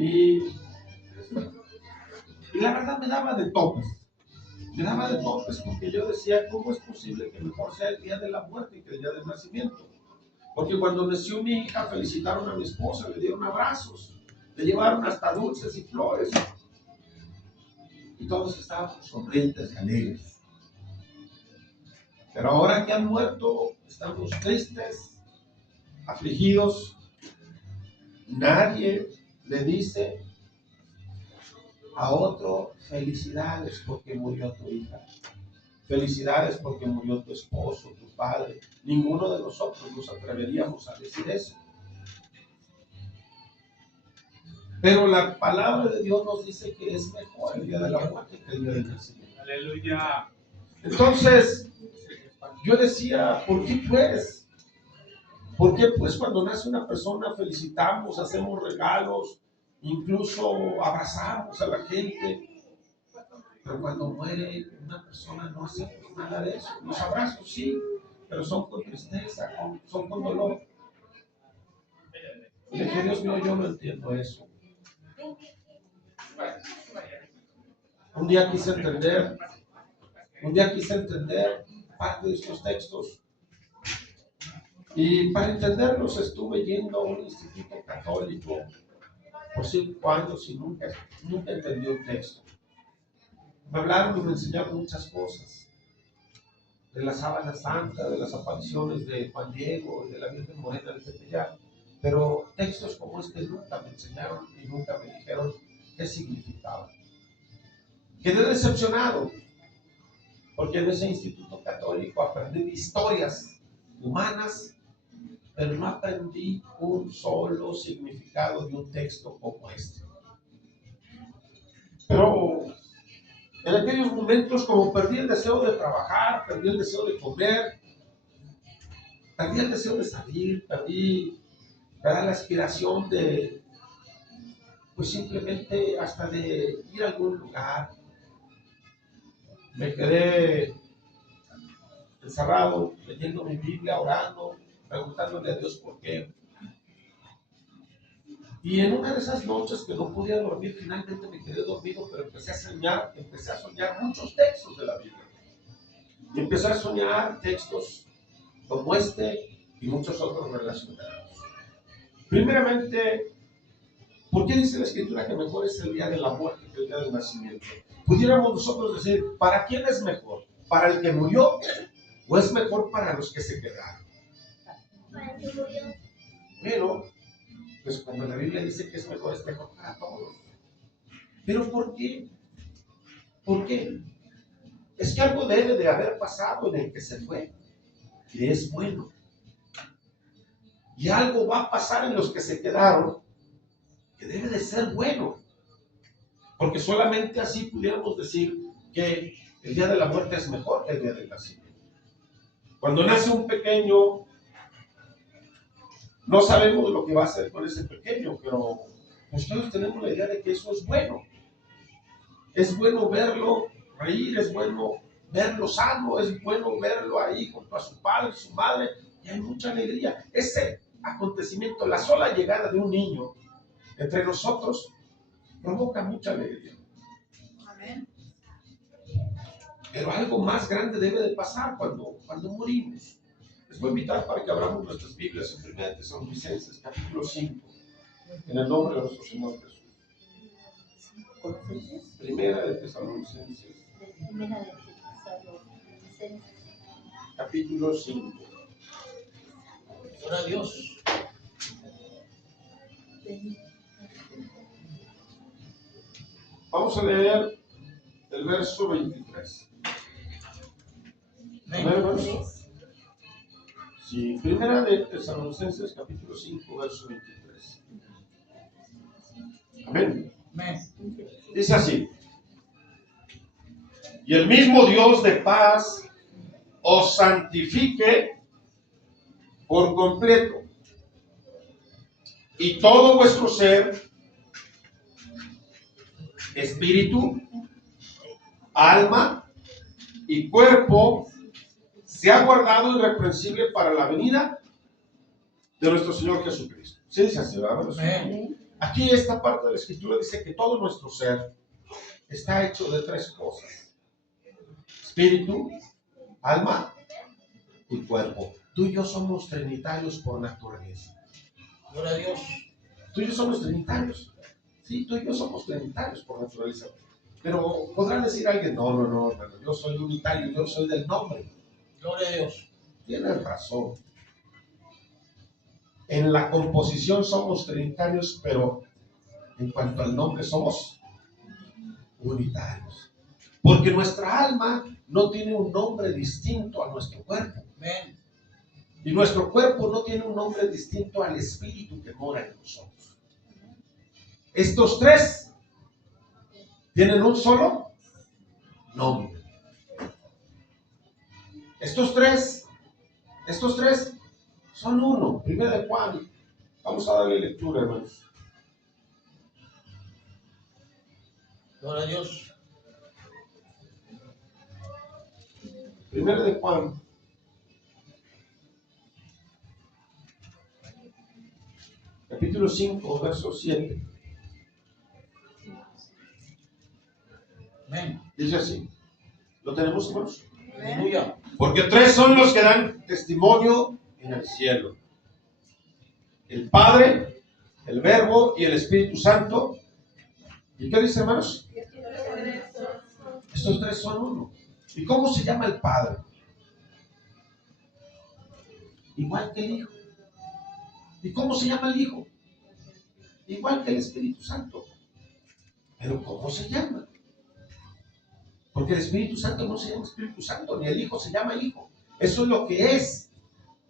Y la verdad me daba de topes. Me daba de topes porque yo decía, ¿cómo es posible que mejor sea el día de la muerte que el día del nacimiento? Porque cuando nació mi hija, felicitaron a mi esposa, le dieron abrazos, le llevaron hasta dulces y flores. Y todos estábamos sonrientes y alegres. Pero ahora que han muerto, estamos tristes, afligidos. Nadie le dice a otro, felicidades porque murió tu hija. Felicidades porque murió tu esposo, tu padre. Ninguno de nosotros nos atreveríamos a decir eso. Pero la palabra de Dios nos dice que es mejor el día de la muerte que el día del nacimiento. Aleluya. Entonces, yo decía, ¿por qué pues? ¿Por qué pues cuando nace una persona felicitamos, hacemos regalos, incluso abrazamos a la gente? Pero cuando muere una persona no hacemos nada de eso. Los abrazos sí, pero son con tristeza, son con dolor. Y dije, Dios mío, yo no entiendo eso. Un día quise entender parte de estos textos. Y para entenderlos estuve yendo a un instituto católico por 5 años y nunca entendí un texto. Me hablaron y me enseñaron muchas cosas. De la sábana santa, de las apariciones de Juan Diego y de la Virgen Morena del Tepeyac. Pero textos como este nunca me enseñaron y nunca me dijeron qué significaban. Quedé decepcionado, porque en ese instituto católico aprendí historias humanas, pero no aprendí un solo significado de un texto como este. Pero en aquellos momentos, como perdí el deseo de trabajar, perdí el deseo de comer, perdí el deseo de salir, perdí la aspiración de, pues simplemente hasta de ir a algún lugar. Me quedé encerrado, leyendo mi Biblia, orando, preguntándole a Dios por qué. Y en una de esas noches que no podía dormir, finalmente me quedé dormido, pero empecé a soñar muchos textos de la Biblia. Y empecé a soñar textos como este y muchos otros relacionados. Primeramente, ¿por qué dice la Escritura que mejor es el día de la muerte que el día del nacimiento? Pudiéramos nosotros decir, ¿para quién es mejor? ¿Para el que murió o es mejor para los que se quedaron? Para el que murió. Pero, pues cuando la Biblia dice que es mejor para todos. ¿Pero por qué? ¿Por qué? Es que algo debe de haber pasado en el que se fue, que es bueno. Y algo va a pasar en los que se quedaron, que debe de ser bueno. Porque solamente así pudiéramos decir que el día de la muerte es mejor que el día del nacimiento. Cuando nace un pequeño, no sabemos lo que va a hacer con ese pequeño, pero nosotros tenemos la idea de que eso es bueno. Es bueno verlo reír, es bueno verlo sano, es bueno verlo ahí junto a su padre, su madre, y hay mucha alegría. Ese acontecimiento, la sola llegada de un niño entre nosotros, provoca mucha alegría. Amén. Pero algo más grande debe de pasar cuando morimos. Les voy a invitar para que abramos nuestras Biblias en 1 Tesalonicenses, capítulo 5, en el nombre de nuestro Señor Jesús. Primera de Tesalonicenses, capítulo 5. Gloria a Dios. Vamos a leer el verso 23. Hermanos. Sí, primera de Tesalonicenses, capítulo 5, verso 23. Amén. Amén. Dice así: y el mismo Dios de paz os santifique por completo, y todo vuestro ser, espíritu, alma y cuerpo sea guardado irreprensible para la venida de nuestro Señor Jesucristo. ¿Sí dice así, verdad? Amén. Aquí esta parte de la escritura dice que todo nuestro ser está hecho de tres cosas: espíritu, alma y cuerpo. Tú y yo somos trinitarios por naturaleza. Gloria a Dios. Tú y yo somos trinitarios. Sí, tú y yo somos trinitarios por naturaleza. Pero podrán decir alguien, no, hermano, yo soy unitario, yo soy del nombre. Gloria a Dios. Tienes razón. En la composición somos trinitarios, pero en cuanto al nombre somos unitarios. Porque nuestra alma no tiene un nombre distinto a nuestro cuerpo. Amén. Y nuestro cuerpo no tiene un nombre distinto al espíritu que mora en nosotros. Estos tres tienen un solo nombre. Estos tres son uno. Primera de Juan. Vamos a darle lectura, hermanos. Gloria a Dios. Primera de Juan. Capítulo 5, verso 7. Amén. Dice así. ¿Lo tenemos, hermanos? Aleluya. Porque tres son los que dan testimonio en el cielo: el Padre, el Verbo y el Espíritu Santo. ¿Y qué dice, hermanos? Estos tres son uno. ¿Y cómo se llama el Padre? Igual que el Hijo. ¿Y cómo se llama el Hijo? Igual que el Espíritu Santo. ¿Pero cómo se llama? Porque el Espíritu Santo no se llama Espíritu Santo, ni el Hijo se llama Hijo. Eso es lo que es,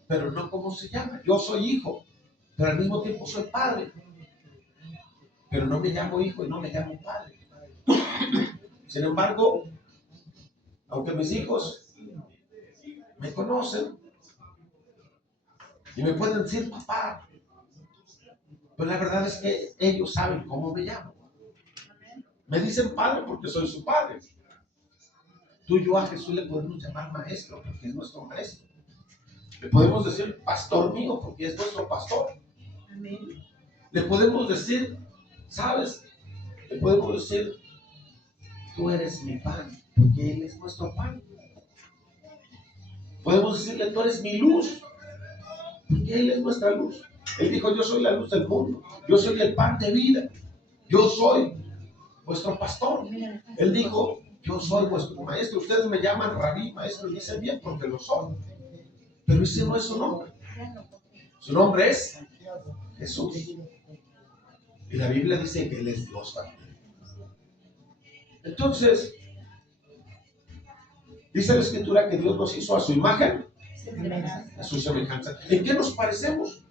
pero no cómo se llama. Yo soy hijo, pero al mismo tiempo soy padre. Pero no me llamo hijo y no me llamo padre. Sin embargo, aunque mis hijos me conocen y me pueden decir papá, pero la verdad es que ellos saben cómo me llamo. Me dicen padre porque soy su padre. Tú y yo a Jesús le podemos llamar maestro porque es nuestro maestro. Le podemos decir pastor mío porque es nuestro pastor. Amén. Le podemos decir, ¿sabes? Le podemos decir, tú eres mi pan porque Él es nuestro pan. Podemos decirle, tú eres mi luz porque Él es nuestra luz. Él dijo, yo soy la luz del mundo. Yo soy el pan de vida. Yo soy vuestro pastor. Él dijo, yo soy vuestro maestro. Ustedes me llaman rabí, maestro, y dicen bien porque lo soy. Pero ese no es su nombre. Su nombre es Jesús. Y la Biblia dice que Él es Dios también. Entonces, dice la Escritura que Dios nos hizo a su imagen, a su semejanza. ¿En qué nos parecemos?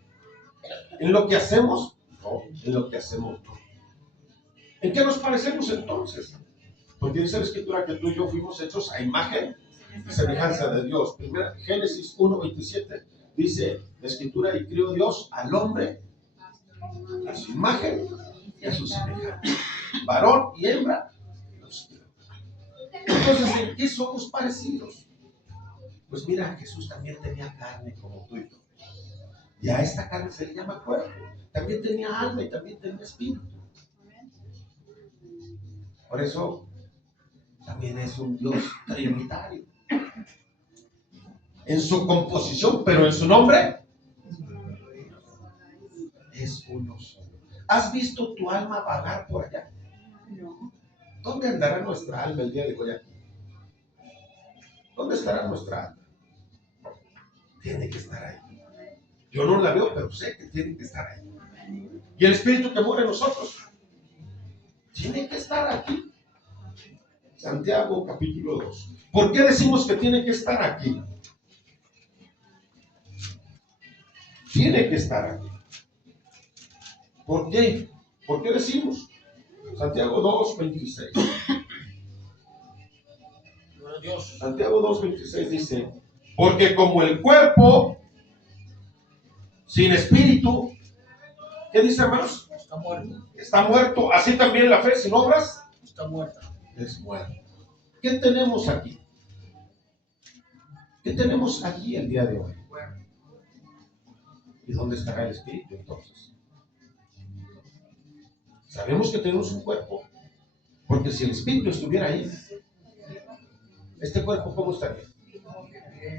¿En lo que hacemos? No, en lo que hacemos no. ¿En qué nos parecemos entonces? Porque dice la Escritura que tú y yo fuimos hechos a imagen y semejanza de Dios. Primera, Génesis 1:27 dice la Escritura, y crió Dios al hombre a su imagen y a su semejanza. Varón y hembra los crió. Entonces, ¿en qué somos parecidos? Pues mira, Jesús también tenía carne como tú y yo. Y a esta carne se le llama cuerpo. También tenía alma y también tenía espíritu. Por eso también es un Dios trinitario. En su composición, pero en su nombre es uno solo. ¿Has visto tu alma vagar por allá? No. ¿Dónde andará nuestra alma el día de hoy aquí? ¿Dónde estará nuestra alma? Tiene que estar ahí. Yo no la veo, pero sé que tiene que estar ahí. Y el espíritu que mora en nosotros tiene que estar aquí. Santiago capítulo 2. ¿Por qué decimos que tiene que estar aquí? Tiene que estar aquí. ¿Por qué? ¿Por qué decimos? Santiago 2:26. Santiago 2:26 dice, porque como el cuerpo sin espíritu, ¿qué dice, hermanos? Está muerto. Está muerto, así también la fe sin obras Está muerta. es muerta. ¿Qué tenemos aquí? ¿Qué tenemos aquí el día de hoy? ¿Y dónde estará el espíritu entonces? Sabemos que tenemos un cuerpo, porque si el espíritu estuviera ahí, este cuerpo, ¿cómo estaría?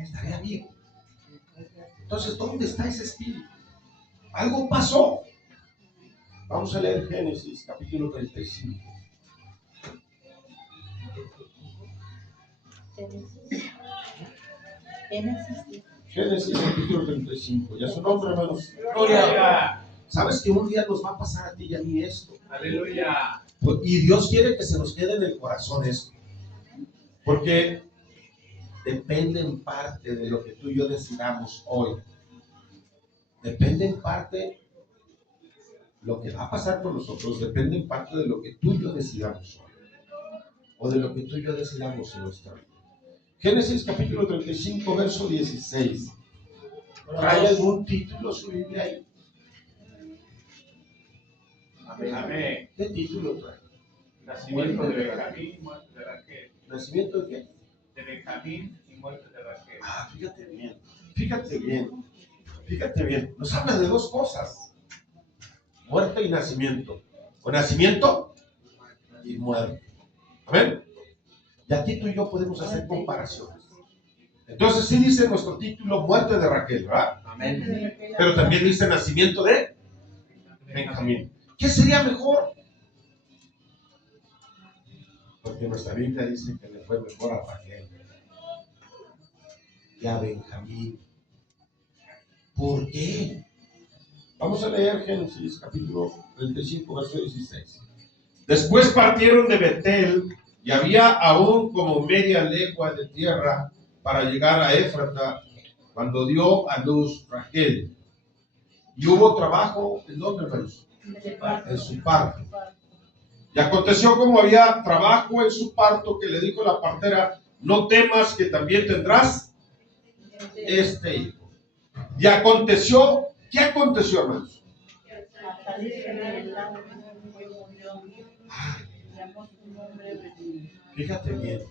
Estaría vivo. Entonces, ¿dónde está ese espíritu? Algo pasó. Vamos a leer Génesis, capítulo 35. Génesis, capítulo 35. Ya su nombre, hermanos. Gloria. ¿Sabes que un día nos va a pasar a ti y a mí esto? Aleluya. Y Dios quiere que se nos quede en el corazón esto. Porque depende en parte de lo que tú y yo decidamos hoy. Depende en parte lo que va a pasar con nosotros, depende en parte de lo que tú y yo decidamos hoy. O de lo que tú y yo decidamos en nuestra vida. Génesis capítulo 35, verso 16. ¿Trae algún título su Biblia ahí? Amén. ¿Qué título trae? Nacimiento de Benjamín y muerte de Raquel. ¿Nacimiento de qué? De Benjamín y muerte de Raquel. Ah, fíjate bien, fíjate bien, fíjate bien. Nos habla de dos cosas: muerte y nacimiento. O nacimiento y muerte. ¿Amén? Y aquí tú y yo podemos hacer comparaciones. Entonces sí dice nuestro título muerte de Raquel, ¿verdad? Amén. Pero también dice nacimiento de Benjamín. ¿Qué sería mejor? Porque nuestra Biblia dice que le fue mejor a Raquel y a Benjamín. ¿Por qué? Vamos a leer Génesis capítulo 35, verso 16. Después partieron de Betel y había aún como media legua de tierra para llegar a Éfrata cuando dio a luz Raquel. Y hubo trabajo, ¿en dónde, hermanos? En su parto. Y aconteció como había trabajo en su parto que le dijo la partera: no temas, que también tendrás este hijo. Y aconteció, ¿qué aconteció, hermanos? Fíjate bien,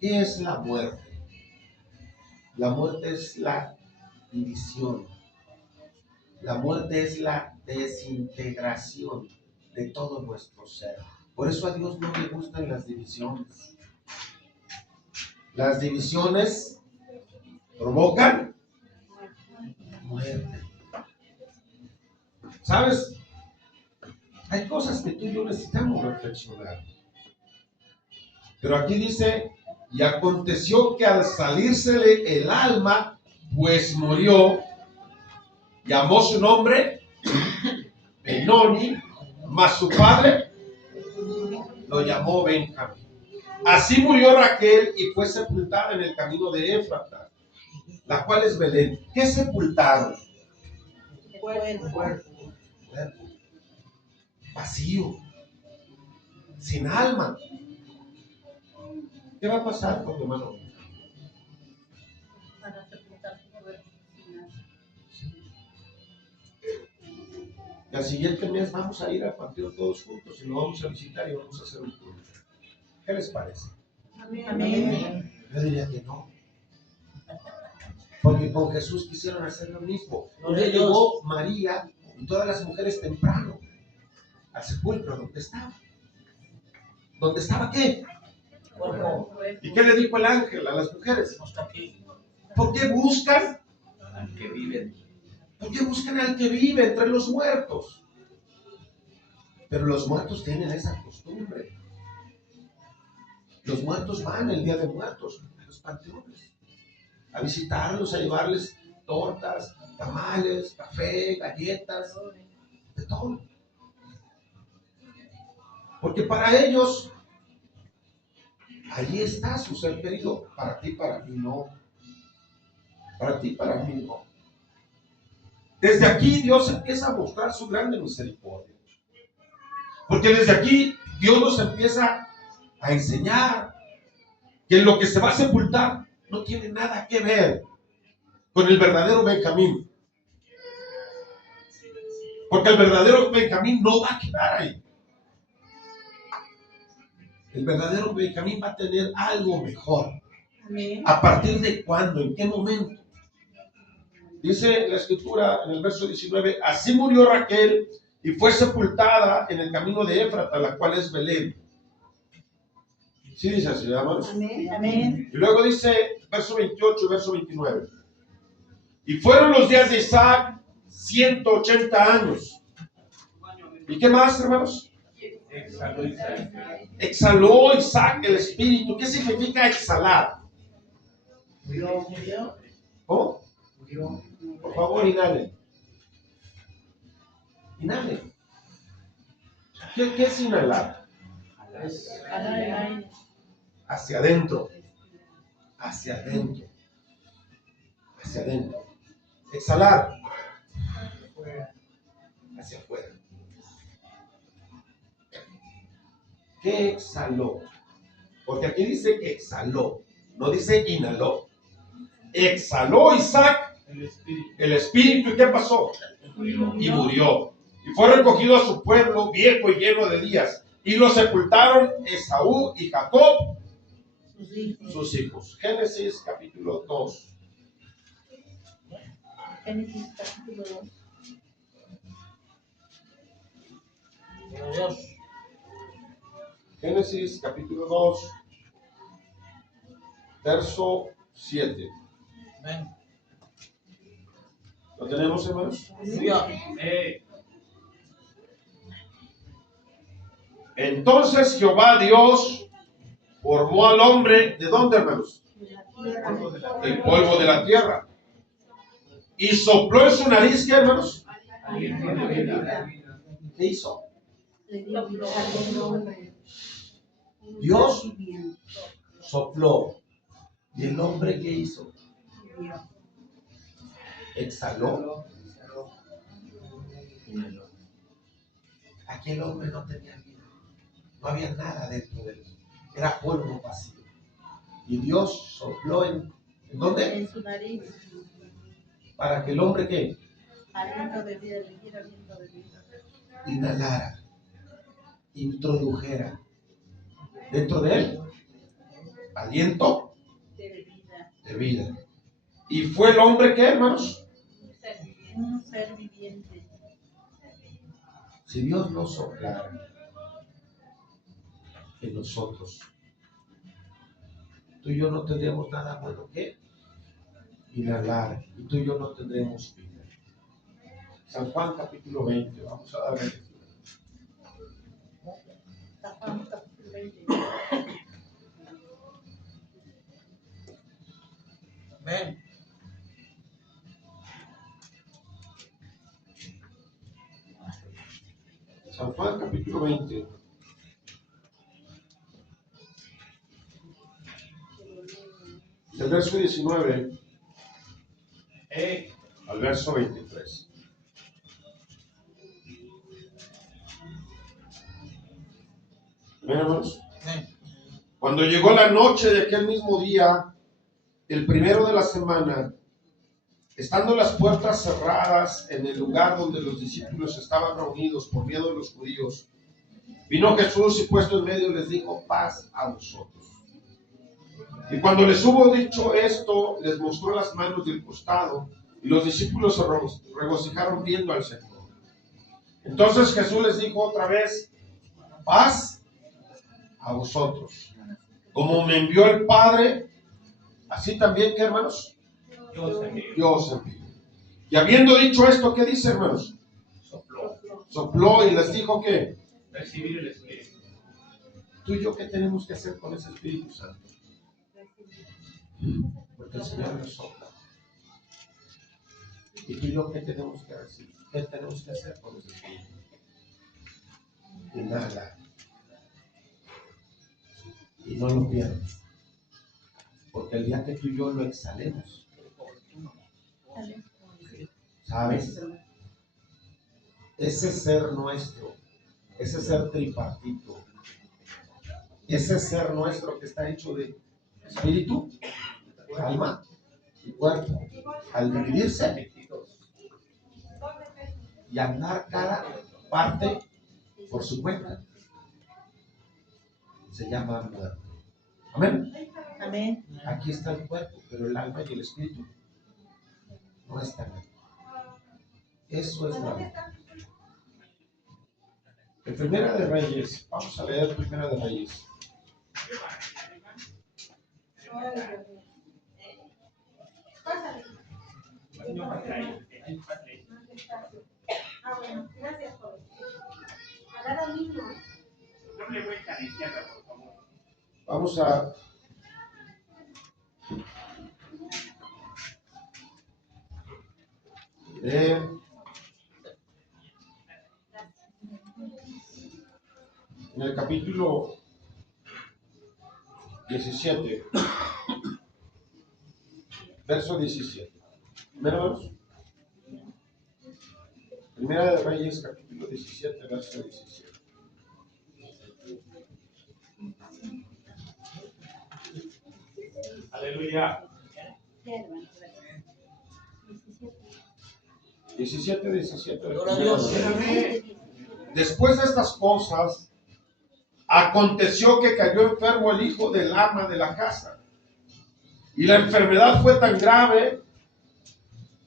¿qué es la muerte? La muerte es la división. La muerte es la desintegración de todo nuestro ser. Por eso a Dios no le gustan las divisiones. Las divisiones provocan muerte. ¿Sabes? Hay cosas que tú y yo necesitamos reflexionar. Pero aquí dice: y aconteció que al salírsele el alma, pues murió, llamó su nombre Benoni, mas su padre lo llamó Benjamín. Así murió Raquel y fue sepultada en el camino de Éfrata, la cual es Belén. ¿Qué sepultaron? Cuerpo. Vacío, sin alma. ¿Qué va a pasar con tu hermano? Y al siguiente mes vamos a ir al panteón todos juntos y lo vamos a visitar y vamos a hacer un culto. ¿Qué les parece? Amén. Yo diría que no. Porque con Jesús quisieron hacer lo mismo. Llegó María y todas las mujeres temprano al sepulcro donde estaba. ¿Dónde estaba qué? ¿Y qué le dijo el ángel a las mujeres? ¿Por qué buscan Al que vive. ¿Por qué buscan al que vive entre los muertos? Pero los muertos tienen esa costumbre. Los muertos van el día de muertos a los panteones, a visitarlos, a llevarles tortas, tamales, café, galletas, de todo. Porque para ellos, allí está su ser querido. Para ti, para mí no. Para ti, para mí no. Desde aquí Dios empieza a mostrar su grande misericordia. Porque desde aquí Dios nos empieza a enseñar que lo que se va a sepultar no tiene nada que ver con el verdadero Benjamín. Porque el verdadero Benjamín no va a quedar ahí. El verdadero Benjamín va a tener algo mejor. ¿A partir de cuándo? ¿En qué momento? Dice la escritura en el verso 19: así murió Raquel y fue sepultada en el camino de Éfrata, la cual es Belén. Sí dice así, hermanos. Amén. Y luego dice, verso 28 y verso 29. Y fueron los días de Isaac 180 años. ¿Y qué más, hermanos? Exhaló Isaac. Exhaló Isaac el espíritu. ¿Qué significa exhalar? Murió. ¿Cómo? Por favor, inhalen. Inhalen. ¿Qué es inhalar? Hacia adentro. Hacia adentro. Hacia adentro. Exhalar. Hacia afuera. ¿Qué exhaló? Porque aquí dice que exhaló, no dice inhaló. Exhaló Isaac el espíritu, ¿y qué pasó? Y murió. Y fue recogido a su pueblo viejo y lleno de días. Y lo sepultaron Esaú y Jacob, sus hijos. Génesis capítulo 2. Génesis capítulo 2. Génesis capítulo 2, verso 7. ¿Lo tenemos, hermanos? Entonces Jehová Dios formó al hombre, ¿de dónde, hermanos? Del polvo de la tierra. Y sopló en su nariz, ¿qué, hermanos? ¿Qué hizo? Dios sopló. ¿Y el hombre qué hizo? Exhaló. Inhaló. Aquel hombre no tenía vida. No había nada dentro de él. Era polvo vacío. Y Dios sopló ¿en dónde? En su nariz. Para que el hombre ¿qué? Aliento de vida, le diera aliento de vida. Inhalara. Introdujera. Dentro de él. Aliento de vida. ¿Y fue el hombre qué, hermanos? Un ser viviente. Si Dios no soplara en nosotros, tú y yo no tendremos nada bueno que inhalar, y tú y yo no tendremos vida. San Juan capítulo 20, vamos a dar lectura. San Juan capítulo 20. Amén. San Juan capítulo 20. Del verso 19 al verso 23. Amén, hermanos. Cuando llegó la noche de aquel mismo día, el primero de la semana, estando las puertas cerradas en el lugar donde los discípulos estaban reunidos por miedo de los judíos, vino Jesús y puesto en medio les dijo: paz a vosotros. Y cuando les hubo dicho esto, les mostró las manos del costado, y los discípulos se regocijaron viendo al Señor. Entonces Jesús les dijo otra vez: paz a vosotros. Como me envió el Padre, así también, ¿qué, hermanos? Yo os envío. Y habiendo dicho esto, ¿qué dice, hermanos? Sopló y les dijo que Recibir el Espíritu. tú y yo, ¿qué tenemos que hacer con ese Espíritu Santo? Porque el Señor nos sopla. Y tú y yo, ¿qué tenemos que recibir? ¿Qué tenemos que hacer con ese Espíritu? Inhala. Y no lo pierdas. Porque el día que tú y yo lo exhalemos, ¿sabes? Ese ser nuestro, ese ser tripartito, ese ser nuestro que está hecho de espíritu, alma y cuerpo, al dividirse y andar cada parte por su cuenta, se llama muerte. Amén. Amén. Aquí está el cuerpo, pero el alma y el espíritu no están aquí. Eso es la vida. En Primera de Reyes, vamos a leer Primera de Reyes. Ah, bueno, gracias, joven. Agarra al niño. No le vuelta a la izquierda, por favor. Vamos a leer en el capítulo 17, verso 17. Menos. Primera de Reyes, capítulo 17, verso 17. Aleluya. 17. Gloria a Dios. Después de estas cosas, aconteció que cayó enfermo el hijo del ama de la casa. Y la enfermedad fue tan grave,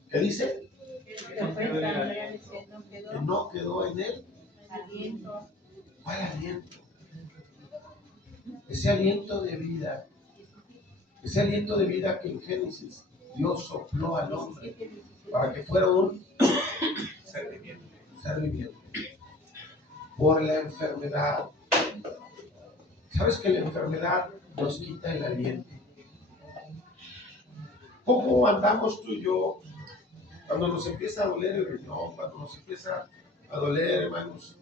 ¿qué dice? Que no quedó en él Aliento. ¿Cuál aliento? Ese aliento de vida. Ese aliento de vida que en Génesis Dios sopló al hombre para que fuera un Ser viviente. ser viviente. Por la enfermedad. ¿Sabes que la enfermedad nos quita el aliento? ¿Cómo andamos tú y yo cuando nos empieza a doler el riñón, cuando nos empieza a doler, hermanos,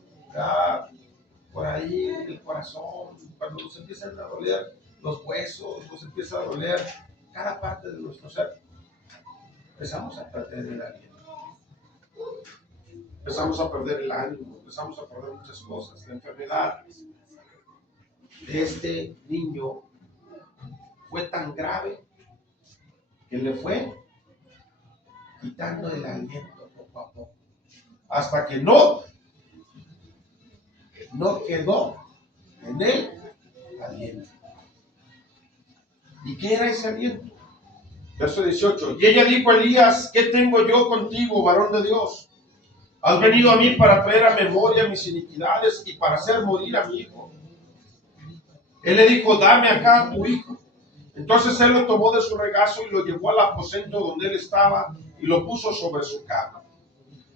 por ahí el corazón, cuando nos empiezan a doler los huesos, nos empieza a doler cada parte de nuestro ser? Empezamos a perder el aliento. Empezamos a perder el ánimo, empezamos a perder muchas cosas. La enfermedad de este niño fue tan grave que le fue quitando el aliento poco a poco, hasta que no quedó en él aliento. ¿Y qué era ese aliento? Verso 18. Y ella dijo a Elías: ¿qué tengo yo contigo, varón de Dios? Has venido a mí para traer a memoria mis iniquidades y para hacer morir a mi hijo. Él le dijo: dame acá a tu hijo. Entonces él lo tomó de su regazo y lo llevó al aposento donde él estaba y lo puso sobre su cama.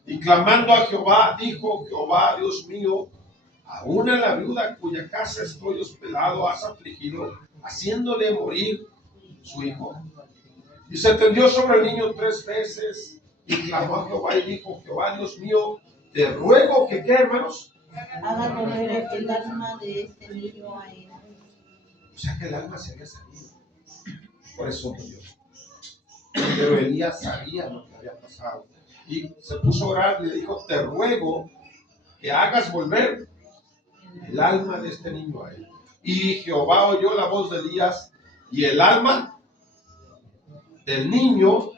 Y clamando a Jehová, dijo: Jehová, Dios mío, aún a la viuda cuya casa estoy hospedado has afligido, haciéndole morir su hijo. Y se tendió sobre el niño 3 veces y clamó a Jehová y dijo: Jehová, Dios mío, te ruego que, ¿qué, hermanos? Haga volver el alma de este niño a él. O sea que el alma se había salido. Por eso murió. Pero Elías sabía lo que había pasado. Y se puso a orar y le dijo: te ruego que hagas volver el alma de este niño a él. Y Jehová oyó la voz de Elías, y el alma del niño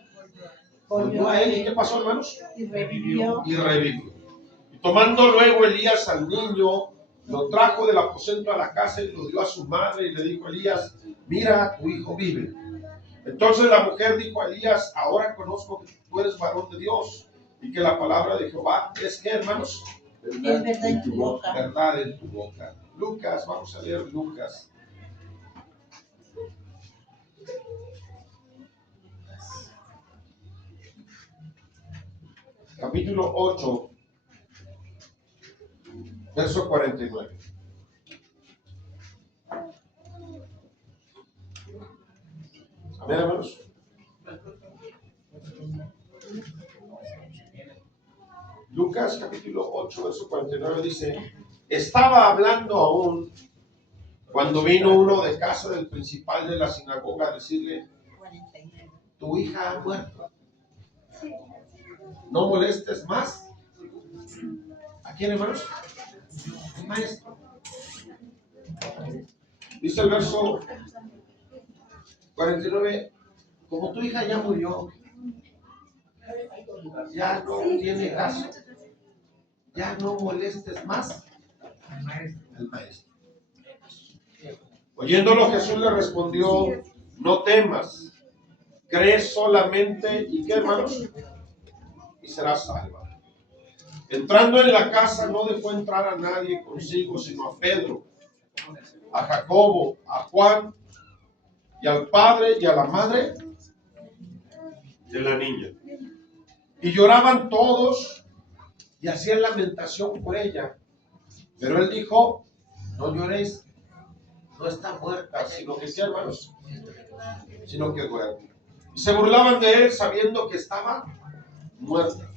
volvió a él. ¿Y qué pasó, hermanos? Y revivió. Y revivió. Y tomando luego Elías al niño, lo trajo del aposento a la casa y lo dio a su madre, y le dijo a Elías: mira, tu hijo vive. Entonces la mujer dijo a Elías: ahora conozco que tú eres varón de Dios y que la palabra de Jehová es que, hermanos, Es verdad en tu boca. verdad en tu boca. Lucas, vamos a leer Lucas. Capítulo 8, verso 49. Amén, hermanos. Lucas capítulo 8, verso 49 dice: estaba hablando aún cuando vino uno de casa del principal de la sinagoga a decirle: tu hija ha muerto, no molestes más. ¿A quién, hermanos? El maestro. Dice el verso 49: como tu hija ya murió, ya no tiene caso, ya no molestes más al maestro. Oyéndolo, Jesús le respondió: no temas, cree solamente, ¿y qué, hermanos? Y serás salva. Entrando en la casa no dejó entrar a nadie consigo, sino a Pedro, a Jacobo, a Juan y al padre y a la madre de la niña. Y lloraban todos y hacían lamentación por ella. Pero él dijo, no lloréis, no está muerta, sino que sí, hermanos, sino que duerme. Y se burlaban de él sabiendo que estaba muerta.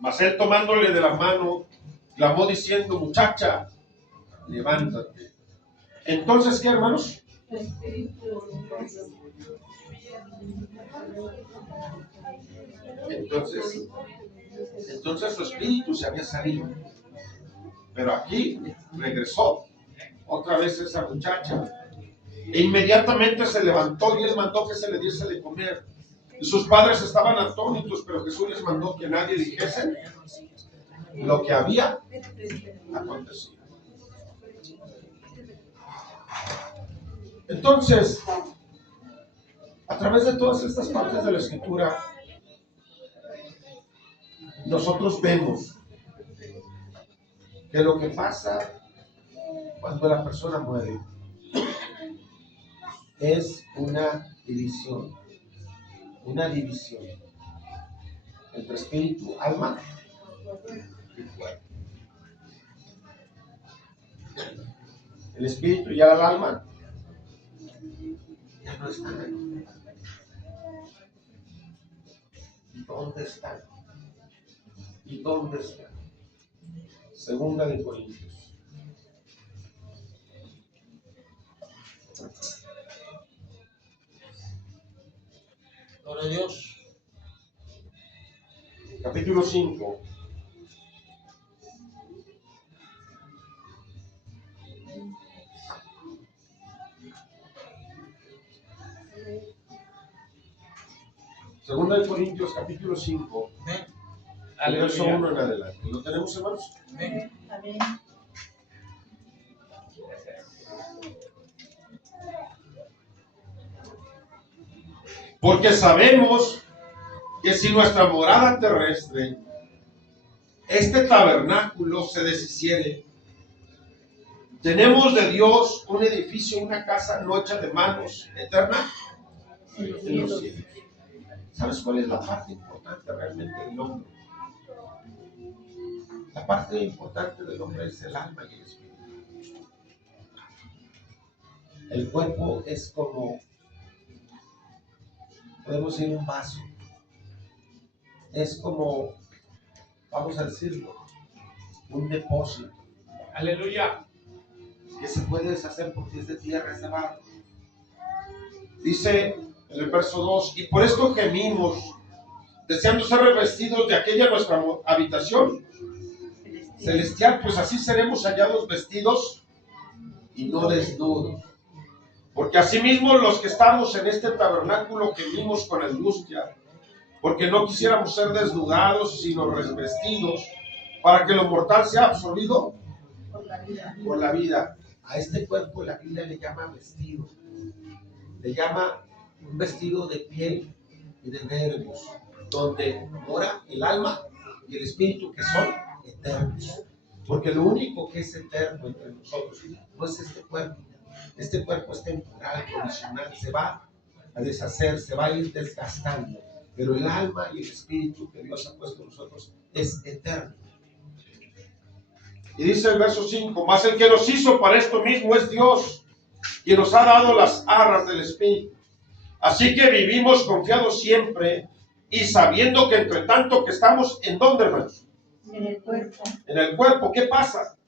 Mas él tomándole de la mano, clamó diciendo, muchacha, levántate. Entonces, ¿qué, hermanos? Entonces su espíritu se había salido. Pero aquí regresó otra vez esa muchacha. E inmediatamente se levantó y él mandó que se le diese de comer. Y sus padres estaban atónitos, pero Jesús les mandó que nadie dijese lo que había acontecido. Entonces, a través de todas estas partes de la Escritura, nosotros vemos que lo que pasa cuando la persona muere es una división entre espíritu, alma y cuerpo. El espíritu y el alma ya no están ahí. ¿Y dónde están? ¿Y dónde están? Segunda de Corintios. Gloria a Dios. Capítulo 5. Segunda de Corintios, capítulo 5. Verso 1 en adelante. ¿Lo tenemos, hermanos? Amén. Amén. Porque sabemos que si nuestra morada terrestre, este tabernáculo, se deshiciere, tenemos de Dios un edificio, una casa no hecha de manos, eterna en los cielos. ¿Sabes cuál es la parte importante realmente del hombre? La parte importante del hombre es el alma y el espíritu. El cuerpo es como, podemos decir, un vaso. Es como, vamos a decirlo, un depósito. Aleluya. Que se puede deshacer porque es de tierra, es de barro. Dice en el verso 2, y por esto gemimos, deseando ser revestidos de aquella nuestra habitación celestial, pues así seremos hallados vestidos y no desnudos. Porque asimismo los que estamos en este tabernáculo gemimos con angustia, porque no quisiéramos ser desnudados, sino revestidos, para que lo mortal sea absorbido por la vida. A este cuerpo la Biblia le llama vestido, le llama un vestido de piel y de nervios, donde mora el alma y el espíritu, que son eternos. Porque lo único que es eterno entre nosotros no es este cuerpo. Este cuerpo es temporal, provisional, se va a deshacer, se va a ir desgastando. Pero el alma y el espíritu que Dios ha puesto en nosotros es eterno. Y dice el verso 5, mas el que nos hizo para esto mismo es Dios, quien nos ha dado las arras del espíritu. Así que vivimos confiados siempre y sabiendo que entre tanto que estamos, ¿en dónde, hermanos? En el cuerpo. En el cuerpo, ¿qué pasa?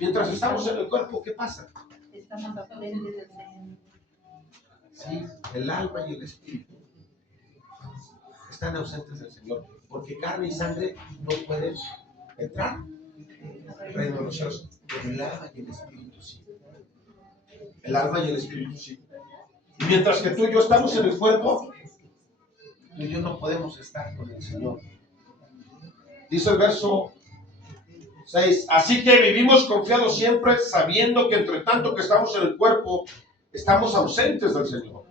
Mientras estamos en el cuerpo, ¿qué pasa? Estamos ausentes del Señor. Sí, el alma y el espíritu están ausentes del Señor, porque carne y sangre no pueden entrar al reino de los cielos, pero el alma y el espíritu sí. El alma y el espíritu sí. Y mientras que tú y yo estamos en el cuerpo, tú y yo no podemos estar con el Señor. Dice el verso 6, así que vivimos confiados siempre, sabiendo que entre tanto que estamos en el cuerpo, estamos ausentes del Señor.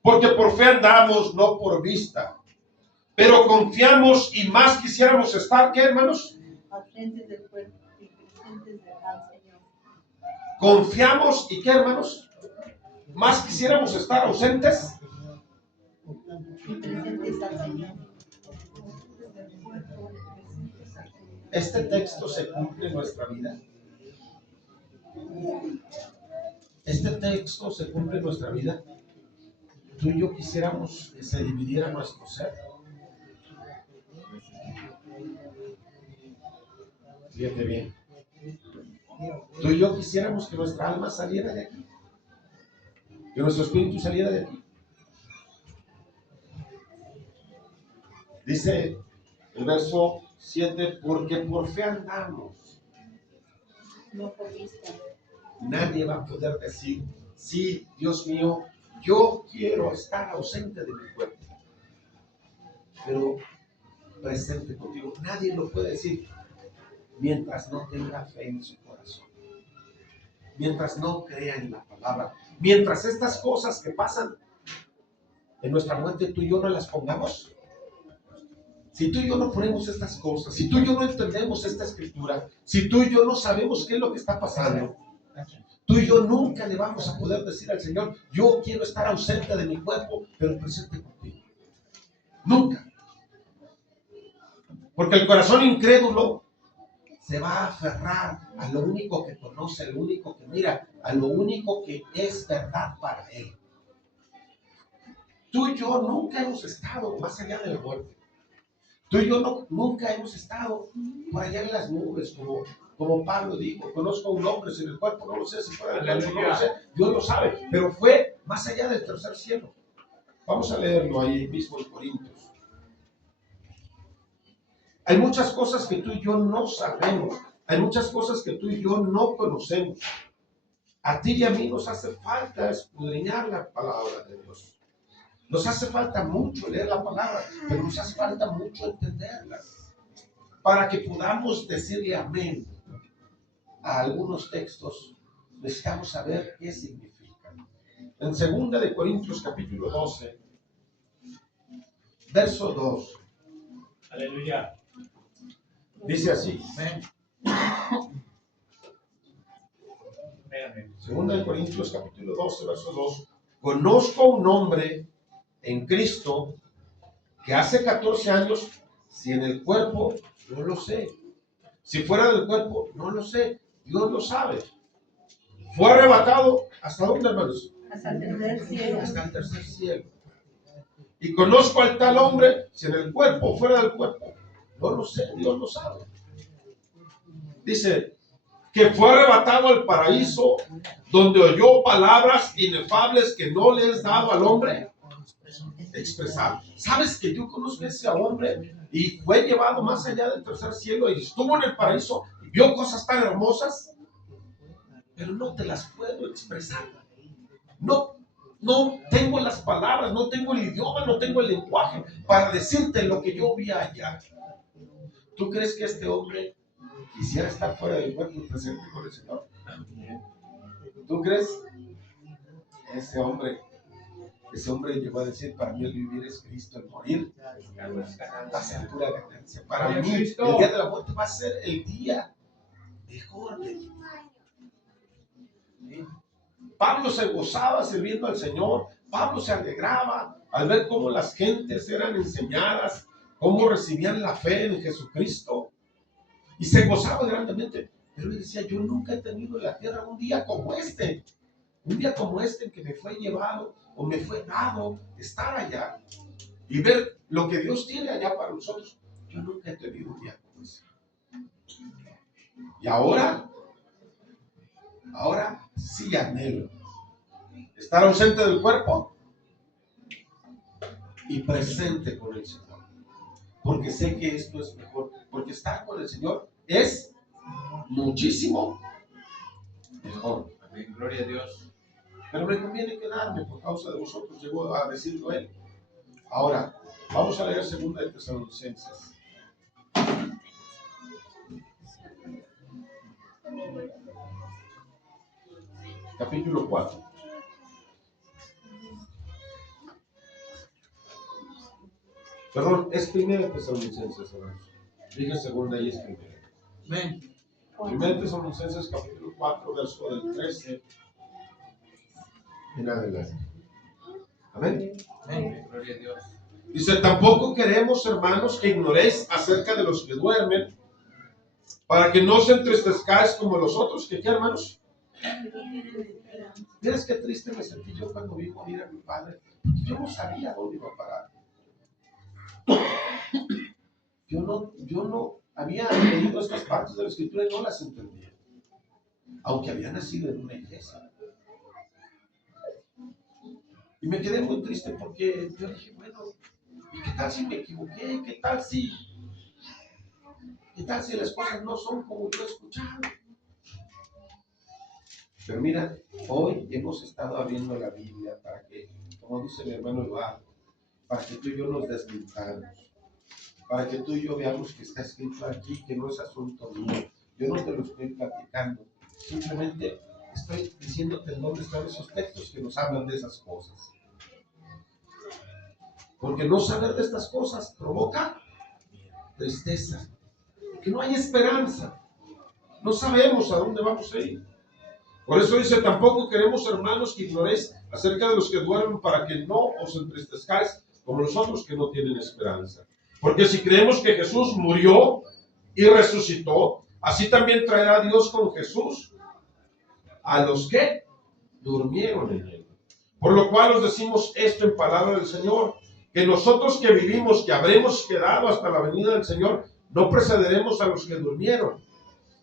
Porque por fe andamos, no por vista. Pero confiamos y más quisiéramos estar, ¿qué, hermanos? Ausentes del cuerpo y presentes al Señor. Confiamos y ¿qué, hermanos? Más quisiéramos estar ausentes. Y presentes al Señor. Este texto se cumple en nuestra vida. Este texto se cumple en nuestra vida. Tú y yo quisiéramos que se dividiera nuestro ser. Fíjate bien. Tú y yo quisiéramos que nuestra alma saliera de aquí. Que nuestro espíritu saliera de aquí. Dice el verso 7, porque por fe andamos. No por vista. Nadie va a poder decir, sí, Dios mío, yo quiero estar ausente de mi cuerpo, pero presente contigo. Nadie lo puede decir mientras no tenga fe en su corazón, mientras no crea en la palabra, mientras estas cosas que pasan en nuestra muerte tú y yo no las pongamos. Si tú y yo no ponemos estas cosas, si tú y yo no entendemos esta escritura, si tú y yo no sabemos qué es lo que está pasando, tú y yo nunca le vamos a poder decir al Señor, yo quiero estar ausente de mi cuerpo, pero presente contigo. Nunca. Porque el corazón incrédulo se va a aferrar a lo único que conoce, a lo único que mira, a lo único que es verdad para él. Tú y yo nunca hemos estado más allá de la muerte. Tú y yo nunca hemos estado por allá en las nubes, como Pablo dijo, conozco a un hombre sin el cuerpo, no lo sé, si fuera del cuerpo, no lo sé, Dios lo sabe, pero fue más allá del tercer cielo. Vamos a leerlo ahí mismo en Corintios. Hay muchas cosas que tú y yo no sabemos, hay muchas cosas que tú y yo no conocemos. A ti y a mí nos hace falta escudriñar la palabra de Dios. Nos hace falta mucho leer la palabra, pero nos hace falta mucho entenderla para que podamos decirle amén a algunos textos. Necesitamos saber qué significan. En 2 de Corintios capítulo 12, verso 2, Aleluya. dice así. Espérame. 2 de Corintios capítulo 12, verso 2. Conozco un hombre en Cristo que hace 14 años, si en el cuerpo, no lo sé. Si fuera del cuerpo, no lo sé. Dios lo sabe. Fue arrebatado, ¿hasta dónde, hermanos? Hasta el tercer cielo. Hasta el tercer cielo. Y conozco al tal hombre, si en el cuerpo o fuera del cuerpo, no lo sé, Dios lo sabe. Dice que fue arrebatado al paraíso, donde oyó palabras inefables que no le es dado al hombre expresar. ¿Sabes que yo conozco a ese hombre y fue llevado más allá del tercer cielo y estuvo en el paraíso y vio cosas tan hermosas? Pero no te las puedo expresar. No tengo las palabras, no tengo el idioma, no tengo el lenguaje para decirte lo que yo vi allá. ¿Tú crees que este hombre quisiera estar fuera del cuerpo y presente con el Señor? ¿Tú crees? Ese hombre llegó a decir, para mí el vivir es Cristo, el morir va a ser pura ganancia. Para mí el día de la muerte va a ser el día mejor de mi vida. Pablo se gozaba sirviendo al Señor. Pablo se alegraba al ver cómo las gentes eran enseñadas, cómo recibían la fe en Jesucristo. Y se gozaba grandemente. Pero él decía, yo nunca he tenido en la tierra un día como este. Un día como este en que me fue llevado o me fue dado estar allá y ver lo que Dios tiene allá para nosotros. Yo nunca he tenido un día como ese. Y ahora sí anhelo estar ausente del cuerpo y presente con el Señor. Porque sé que esto es mejor. Porque estar con el Señor es muchísimo mejor. Amén, gloria a Dios. Pero me conviene quedarme por causa de vosotros, llegó a decirlo él. Ahora, vamos a leer 2 de Tesalonicenses. Capítulo 4. Perdón, es primera Tesalonicenses, hermanos. Dije segunda y es primera. Amén. Primera Tesalonicenses capítulo 4, verso del 13 en adelante. Amén. Amén. Gloria a Dios. Dice, tampoco queremos, hermanos, que ignoréis acerca de los que duermen, para que no os entristezcáis como los otros, que ¿qué, hermanos? ¿Miras qué triste me sentí yo cuando vi morir a mi padre? Yo no sabía dónde iba a parar. Yo no había leído estas partes de la Escritura y no las entendía, aunque había nacido en una iglesia. Y me quedé muy triste porque yo dije, bueno, ¿y qué tal si me equivoqué? ¿Qué tal si las cosas no son como yo he escuchado? Pero mira, hoy hemos estado abriendo la Biblia para que, como dice mi hermano Eduardo, para que tú y yo nos desmintamos, para que tú y yo veamos que está escrito aquí, que no es asunto mío. Yo no te lo estoy platicando, simplemente estoy diciéndote en dónde están esos textos que nos hablan de esas cosas. Porque no saber de estas cosas provoca tristeza, porque no hay esperanza, no sabemos a dónde vamos a ir. Por eso dice, tampoco queremos, hermanos, que ignoréis acerca de los que duermen, para que no os entristezcáis como los otros que no tienen esperanza. Porque si creemos que Jesús murió y resucitó, así también traerá Dios con Jesús a los que durmieron en él. Por lo cual os decimos esto en palabra del Señor, que nosotros que vivimos, que habremos quedado hasta la venida del Señor, no precederemos a los que durmieron.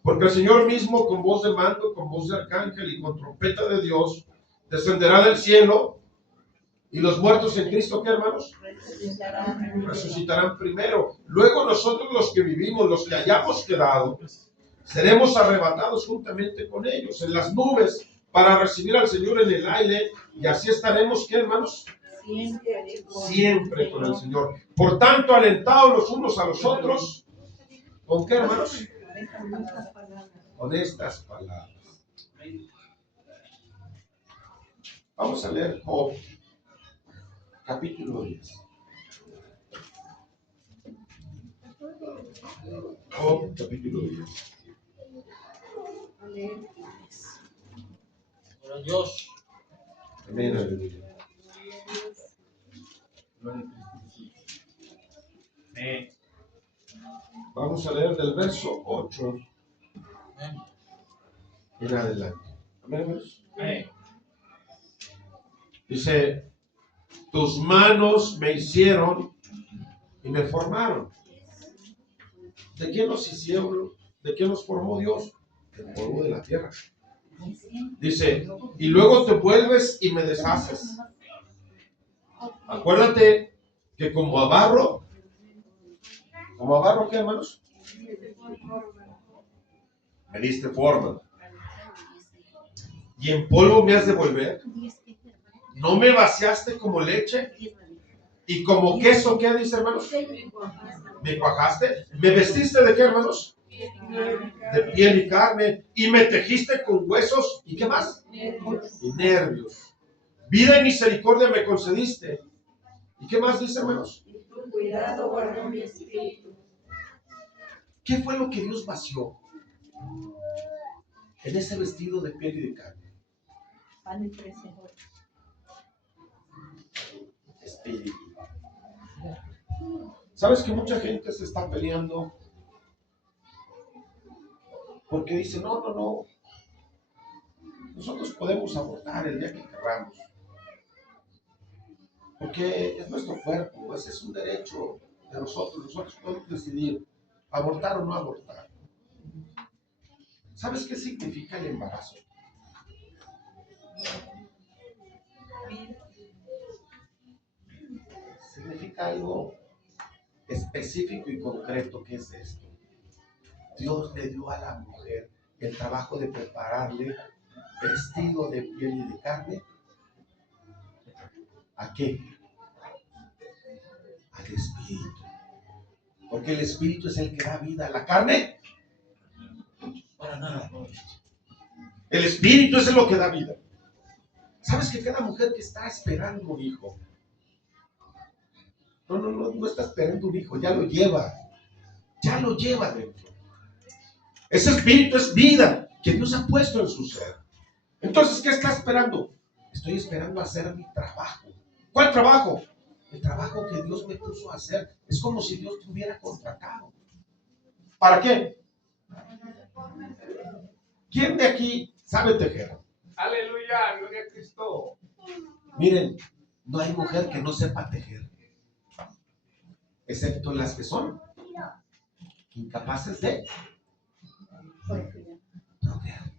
Porque el Señor mismo, con voz de mando, con voz de arcángel y con trompeta de Dios, descenderá del cielo, y los muertos en Cristo, ¿qué, hermanos? Resucitarán primero. Luego nosotros, los que vivimos, los que hayamos quedado, seremos arrebatados juntamente con ellos en las nubes para recibir al Señor en el aire, y así estaremos, ¿qué, hermanos? Siempre con el Señor. Por tanto, alentados los unos a los otros, ¿con qué, hermanos? Con estas palabras. Vamos a leer Job, capítulo 10. Job, capítulo 10. Gloria a Dios. Amén, aleluya. Amén. Vamos a leer del verso 8 Amén. en adelante. Amén, hermanos. Amén. Dice, tus manos me hicieron y me formaron. ¿De qué nos hicieron? ¿De qué nos formó Dios? Del polvo de la tierra. Dice, y luego te vuelves y me deshaces. Acuérdate que como a barro, ¿qué, hermanos? Me diste forma. Y en polvo me has de volver. ¿No me vaciaste como leche? Y como queso, ¿qué dice, hermanos? ¿Me cuajaste? ¿Me vestiste de qué, hermanos? De piel y carne. Y me tejiste con huesos. ¿Y qué más? Y nervios. Vida y misericordia me concediste. ¿Y qué más dice, hermanos? Tu cuidado guardó mi espíritu. ¿Qué fue lo que Dios vació en ese vestido de piel y de carne? Pan y 13 horas. Espíritu. ¿Sabes que mucha gente se está peleando porque dice, no, nosotros podemos abortar el día que queramos, porque es nuestro cuerpo, ese es un derecho de nosotros podemos decidir abortar o no abortar. ¿Sabes qué significa el embarazo? Significa algo específico y concreto. ¿Qué es esto? Dios le dio a la mujer el trabajo de prepararle vestido de piel y de carne. ¿A qué? Al espíritu. Porque el espíritu es el que da vida. La carne, para nada. El espíritu es lo que da vida. ¿Sabes que cada mujer que está esperando un hijo No está esperando un hijo, ya lo lleva dentro. Ese espíritu es vida que Dios ha puesto en su ser. Entonces, ¿qué está esperando? Estoy esperando hacer mi trabajo. ¿Cuál trabajo? El trabajo que Dios me puso a hacer. Es como si Dios te hubiera contratado. ¿Para qué? ¿Quién de aquí sabe tejer? Aleluya, gloria a Cristo. Miren, no hay mujer que no sepa tejer, excepto las que son incapaces de procrear.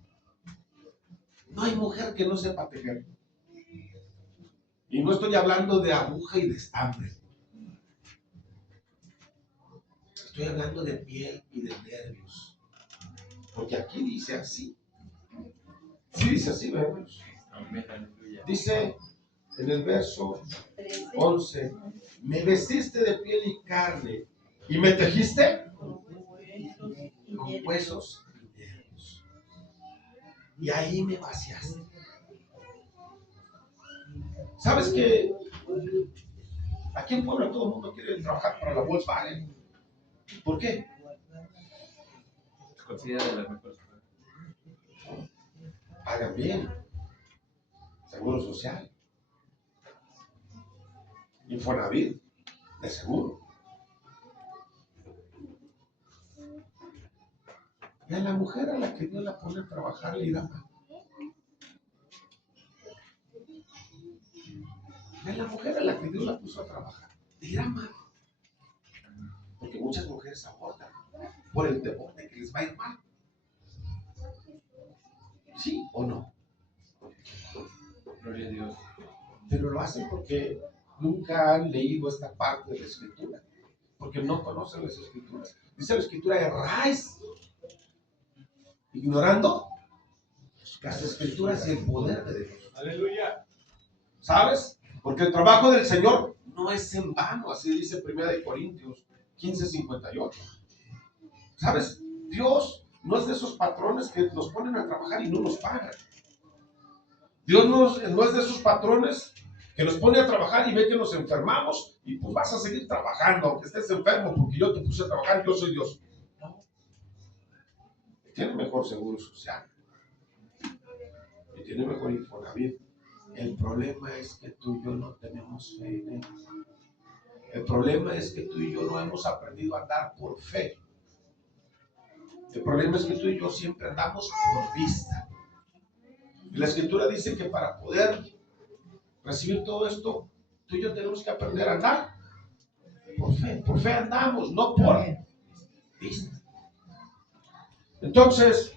No hay mujer que no sepa tejer. Y no estoy hablando de aguja y de estambre. Estoy hablando de piel y de nervios. Porque aquí dice así. Sí dice así, vemos. Amén, aleluya. Dice en el verso 11, me vestiste de piel y carne y me tejiste con huesos y nervios. Y ahí me vaciaste. ¿Sabes que aquí en Puebla todo el mundo quiere trabajar para la Volkswagen? ¿Por qué? Se considera de las mejores. Pagan bien. Seguro social. Infonavit, de seguro. Y a la mujer a la que Dios la pone a trabajar le irá mal. Y a la mujer a la que Dios la puso a trabajar le irá mal. Porque muchas mujeres abortan por el temor de que les va a ir mal. ¿Sí o no? Gloria a Dios. Pero lo hacen porque nunca han leído esta parte de la Escritura. Porque no conocen las Escrituras. Dice la Escritura, erráis ignorando las Escrituras y el poder de Dios. Aleluya. ¿Sabes? Porque el trabajo del Señor no es en vano. Así dice 1 Corintios 15:58. ¿Sabes? Dios no es de esos patrones que nos ponen a trabajar y no nos pagan. Dios no es de esos patrones que nos pone a trabajar y ve que nos enfermamos y pues vas a seguir trabajando aunque estés enfermo porque yo te puse a trabajar y yo soy Dios. No. Tiene mejor seguro social y tiene mejor Infonavit. El problema es que tú y yo no tenemos fe en Él. El problema es que tú y yo no hemos aprendido a andar por fe. El problema es que tú y yo siempre andamos por vista. Y la Escritura dice que para poder recibir todo esto, tú y yo tenemos que aprender a andar por fe. Por fe andamos, no por vista. Entonces,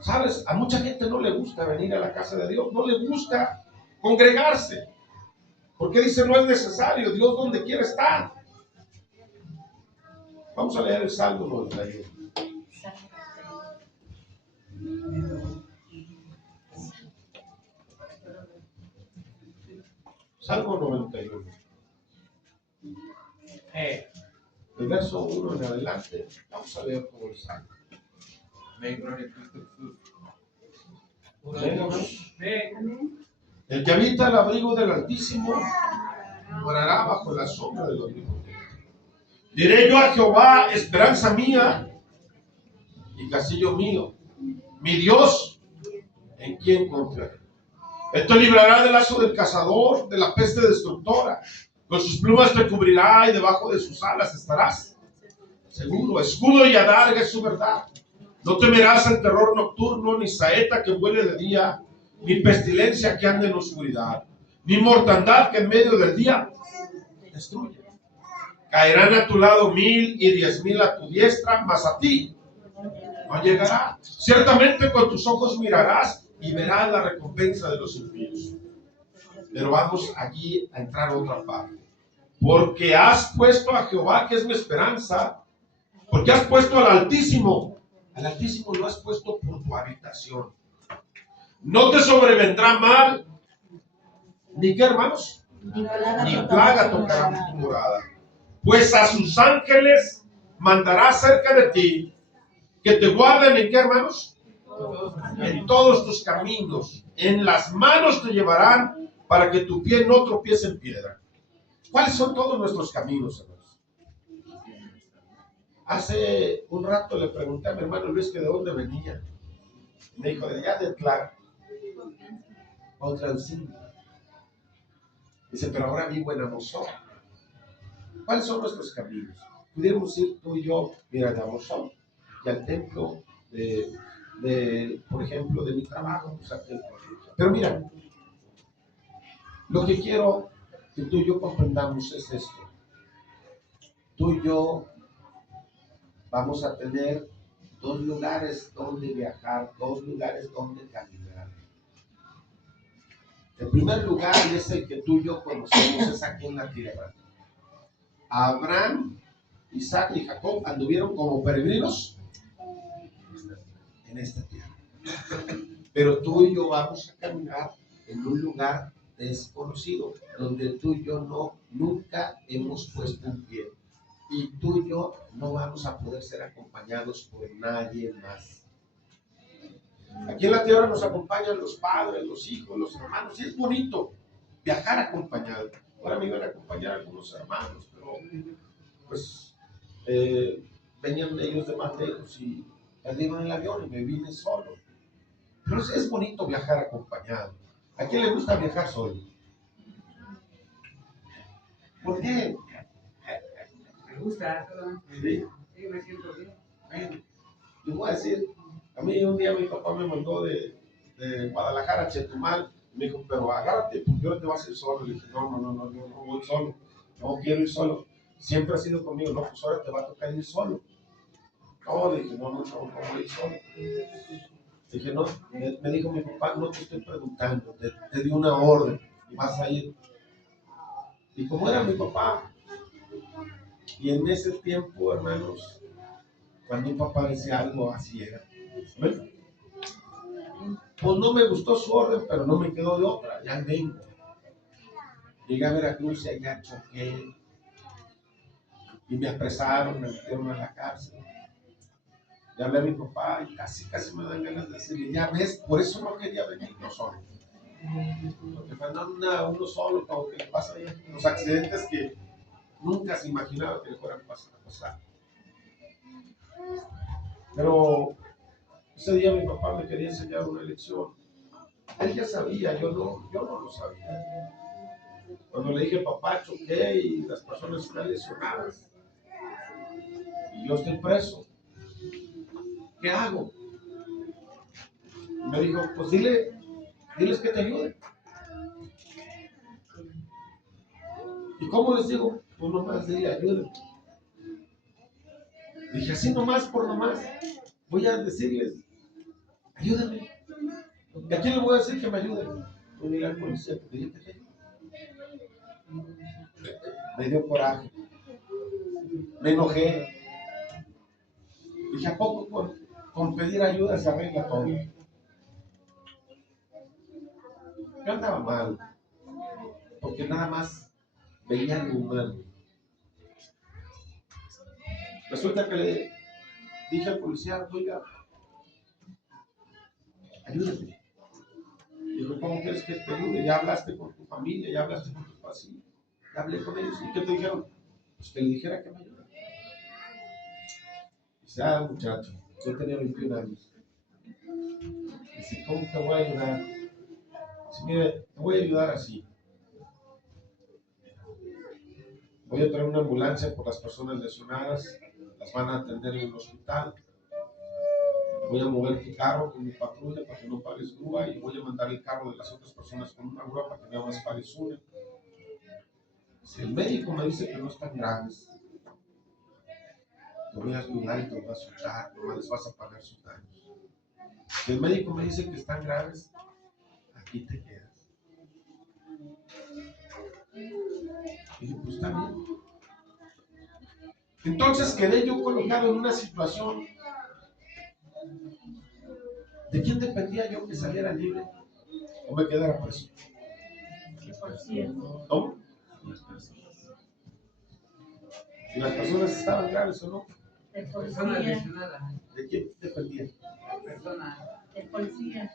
¿sabes? A mucha gente no le gusta venir a la casa de Dios, no le gusta congregarse. Porque dice, no es necesario, Dios donde quiere estar. Vamos a leer el Salmo 91. Salmo 91. El verso 1 en adelante. Vamos a leer todo el Salmo. Amén, gloria a Cristo Jesús. Amén. El que habita el abrigo del Altísimo morará bajo la sombra del Omnipotente. Diré yo a Jehová, esperanza mía y castillo mío, mi Dios, en quien confiaré. Él te librará del lazo del cazador, de la peste destructora. Con sus plumas te cubrirá y debajo de sus alas estarás seguro. Escudo y adarga es su verdad. No temerás el terror nocturno, ni saeta que vuele de día, ni pestilencia que ande en oscuridad, ni mortandad que en medio del día destruye. Caerán a tu lado 1000 y 10,000 a tu diestra, mas a ti no llegará. Ciertamente con tus ojos mirarás y verás la recompensa de los impíos. Pero vamos allí a entrar a otra parte. Porque has puesto a Jehová, que es mi esperanza, porque has puesto al Altísimo lo has puesto por tu habitación. No te sobrevendrá mal, ni qué, hermanos, ni plaga tocará tu morada. Pues a sus ángeles mandará cerca de ti, que te guarden en qué, hermanos, en todos tus caminos. En las manos te llevarán para que tu pie no tropiece en piedra. ¿Cuáles son todos nuestros caminos, hermanos? Hace un rato le pregunté a mi hermano Luis que de dónde venía. Me dijo, de allá de Tlaxcala. Dice, pero ahora vivo en Amozón. ¿Cuáles son nuestros caminos? Pudiéramos ir tú y yo, mira, de Amozón y al templo por ejemplo, de mi trabajo. Pues, al templo. Pero mira, lo que quiero que tú y yo comprendamos es esto. Tú y yo vamos a tener dos lugares donde viajar, dos lugares donde caminar. El primer lugar, y es el que tú y yo conocemos, es aquí en la tierra. Abraham, Isaac y Jacob anduvieron como peregrinos en esta tierra. Pero tú y yo vamos a caminar en un lugar desconocido, donde tú y yo nunca hemos puesto un pie. Y tú y yo no vamos a poder ser acompañados por nadie más. Aquí en la tierra nos acompañan los padres, los hijos, los hermanos, y es bonito viajar acompañado. Ahora me iban a acompañar algunos hermanos, pero pues venían ellos de más lejos y perdieron el avión y me vine solo. Pero es bonito viajar acompañado. ¿A quién le gusta viajar solo? ¿Por qué? Me gusta, solo. Sí. Sí, me siento bien. Bueno, les voy a decir, a mí un día mi papá me mandó de Guadalajara a Chetumal. Me dijo, pero agárrate, porque ahora te vas a ir solo. Le dije, no, yo no voy solo. No quiero ir solo. Siempre has ido conmigo. No, pues ahora te va a tocar ir solo. No, le dije, no voy a ir solo. Dije, no, me dijo mi papá, no te estoy preguntando, te di una orden y vas a ir. Y como era mi papá, y en ese tiempo, hermanos, cuando un papá decía algo, así era. ¿Ven? Pues no me gustó su orden, pero no me quedó de otra, ya vengo. Llegué a Veracruz y allá choqué. Y me apresaron, me metieron a la cárcel. Le hablé a mi papá y casi me dan ganas de decirle, ya ves, por eso no quería venir yo solo. Porque mandan a uno solo, como que le pasa los accidentes que nunca se imaginaba que le fueran a pasar. Pero ese día mi papá me quería enseñar una lección. Él ya sabía, yo no lo sabía. Cuando le dije, papá, choqué y las personas están lesionadas y yo estoy preso, ¿qué hago? Y me dijo, pues diles que te ayuden. ¿Y cómo les digo? Pues nomás dile, ayúdenme. Dije, así nomás, por nomás, voy a decirles, ayúdenme. ¿Y a quién le voy a decir que me ayuden? Voy a ir al policía, que te ayude. Me dio coraje. Me enojé. Dije, ¿a poco con pedir ayuda se arregla todo? Yo andaba mal, porque nada más veía lo humano. Resulta que le dije al policía, oiga, ayúdame. Dijo, ¿cómo quieres que te ayude? Ya hablaste con tu familia, ya hablaste con tus papás, sí. Ya hablé con ellos. ¿Y qué te dijeron? Pues que le dijera que me ayude. Dice, muchacho, yo tenía 21 años. Dice, ¿cómo te voy a ayudar? Dice, mire, te voy a ayudar así. Voy a traer una ambulancia por las personas lesionadas, las van a atender en el hospital. Voy a mover tu carro con mi patrulla para que no pagues grúa y voy a mandar el carro de las otras personas con una grúa para que nada más pagues una. Si el médico me dice que no están graves, te voy a ayudar y te voy a soltar, no les vas a pagar sus daños. Si el médico me dice que están graves, aquí te quedas. Y dije, pues está bien. Entonces quedé yo colocado en una situación. ¿De quién dependía yo que saliera libre o me quedara preso? ¿Cómo? Si las personas estaban graves o no. Persona lesionada. ¿De quién dependía? Persona. El policía.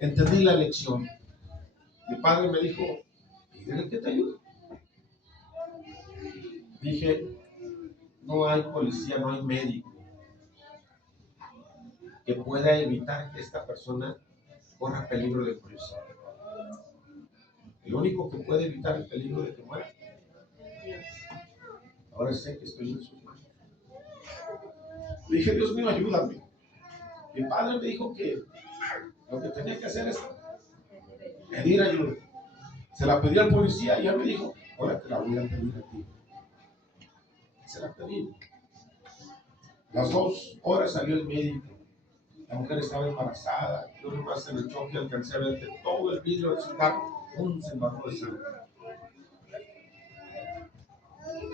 Entendí la lección. Mi padre me dijo, ¿En qué te ayudo? Dije, no hay policía, no hay médico que pueda evitar que esta persona corra peligro de morir. El único que puede evitar el peligro de que muera. Ahora sé que estoy en sus manos. Le dije, Dios mío, ayúdame. Mi padre me dijo que lo que tenía que hacer es pedir ayuda. Se la pedí al policía y ya me dijo, ahora te la voy a pedir a ti. Se la pedí. Las 2 horas salió el médico. La mujer estaba embarazada. Yo nomás en el choque alcancé a ver que todo el vidrio de su carro se embarró de sangre.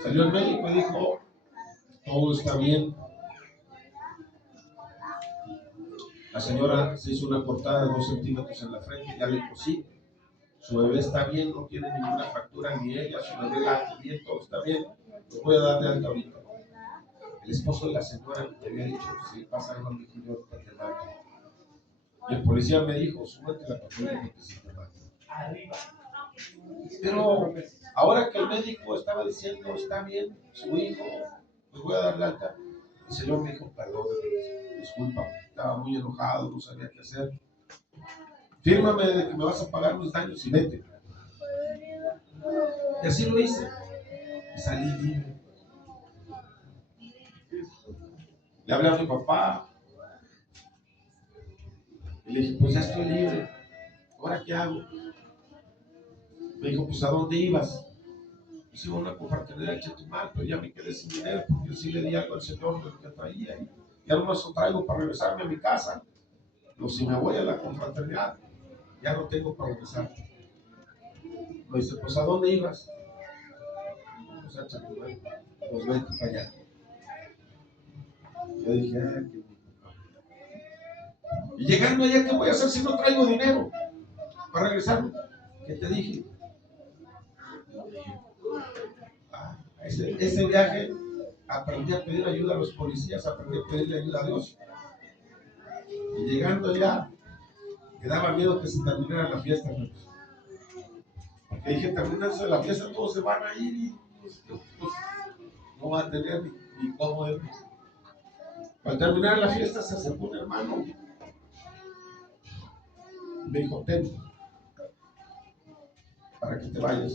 Salió el médico y dijo, todo está bien. La señora se hizo una cortada de 2 centímetros en la frente y ya le dijo, sí, su bebé está bien, no tiene ninguna fractura ni ella, su bebé late bien, todo está bien, lo voy a dar de alta ahorita. El esposo de la señora me había dicho, si pasa algo, me dijo, yo te mato. Y el policía me dijo, súbete la patrulla porque si te mato. Pero ahora que el médico estaba diciendo, está bien, su hijo, pues voy a dar de alta, el señor me dijo, perdón, disculpa, estaba muy enojado, no sabía qué hacer. Fírmame de que me vas a pagar mis daños y vete. Y así lo hice. Y salí libre. Le hablé a mi papá. Y le dije, pues ya estoy libre. ¿Ahora qué hago? Me dijo, pues ¿a dónde ibas? Pues iba a una confraternidad de Chetumal, pero ya me quedé sin dinero porque yo sí le di algo al señor de lo que traía. Y ya no me traigo para regresarme a mi casa. Pero si me voy a la confraternidad, ya no tengo para regresar. Me dice, pues ¿a dónde ibas? Pues a Chetumal. Pues vete para allá. Yo dije, y llegando allá, ¿qué voy a hacer si no traigo dinero para regresarme? ¿Qué te dije? Ese viaje aprendí a pedir ayuda a los policías, aprendí a pedirle ayuda a Dios. Y llegando allá, me daba miedo que se terminara la fiesta. Porque dije, terminarse la fiesta, todos se van a ir y pues, no va a tener ni cómo irme. Al terminar la fiesta se acercó un hermano. Me dijo, ten, para que te vayas.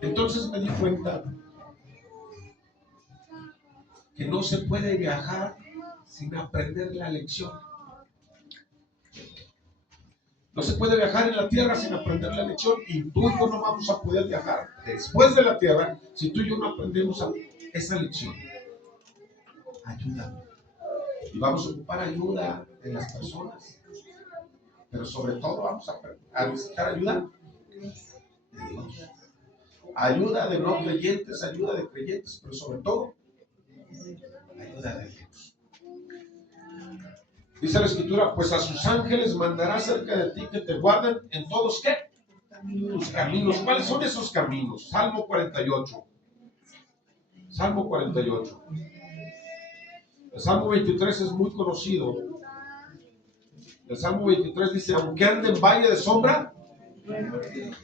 Entonces me di cuenta que no se puede viajar sin aprender la lección. No se puede viajar en la tierra sin aprender la lección, y tú y yo no vamos a poder viajar después de la tierra si tú y yo no aprendemos esa lección. Ayúdame. Y vamos a ocupar ayuda de las personas, pero sobre todo vamos a necesitar ayuda de Dios. Ayuda de no creyentes, ayuda de creyentes, pero sobre todo ayuda de Dios. Dice la Escritura, pues a sus ángeles mandará cerca de ti que te guarden en todos, ¿qué? Tus caminos. ¿Cuáles son esos caminos? Salmo 48. Salmo 48. El Salmo 23 es muy conocido. El Salmo 23 dice, aunque ande en valle de sombra,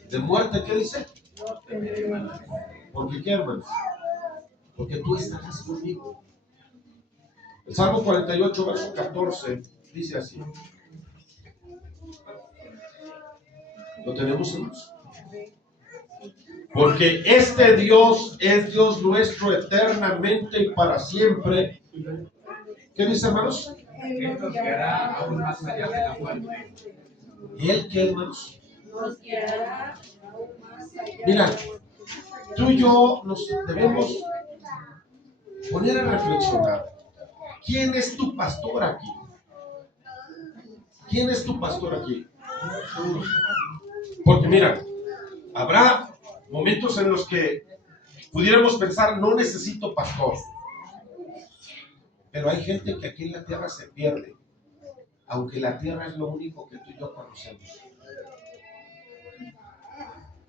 de muerte, ¿qué dice? Porque ¿qué, hermanos? Porque tú estarás conmigo. El Salmo 48, verso 14, dice así. ¿Lo tenemos, hermanos? Porque este Dios es Dios nuestro eternamente y para siempre. ¿Qué dice, hermanos? Él nos guiará aún más allá de la muerte. ¿Él qué, hermanos? Nos guiará aún más allá. Mira, tú y yo nos debemos poner a reflexionar. ¿Quién es tu pastor aquí? ¿Quién es tu pastor aquí? Porque mira, habrá momentos en los que pudiéramos pensar, no necesito pastor. Pero hay gente que aquí en la tierra se pierde, aunque la tierra es lo único que tú y yo conocemos.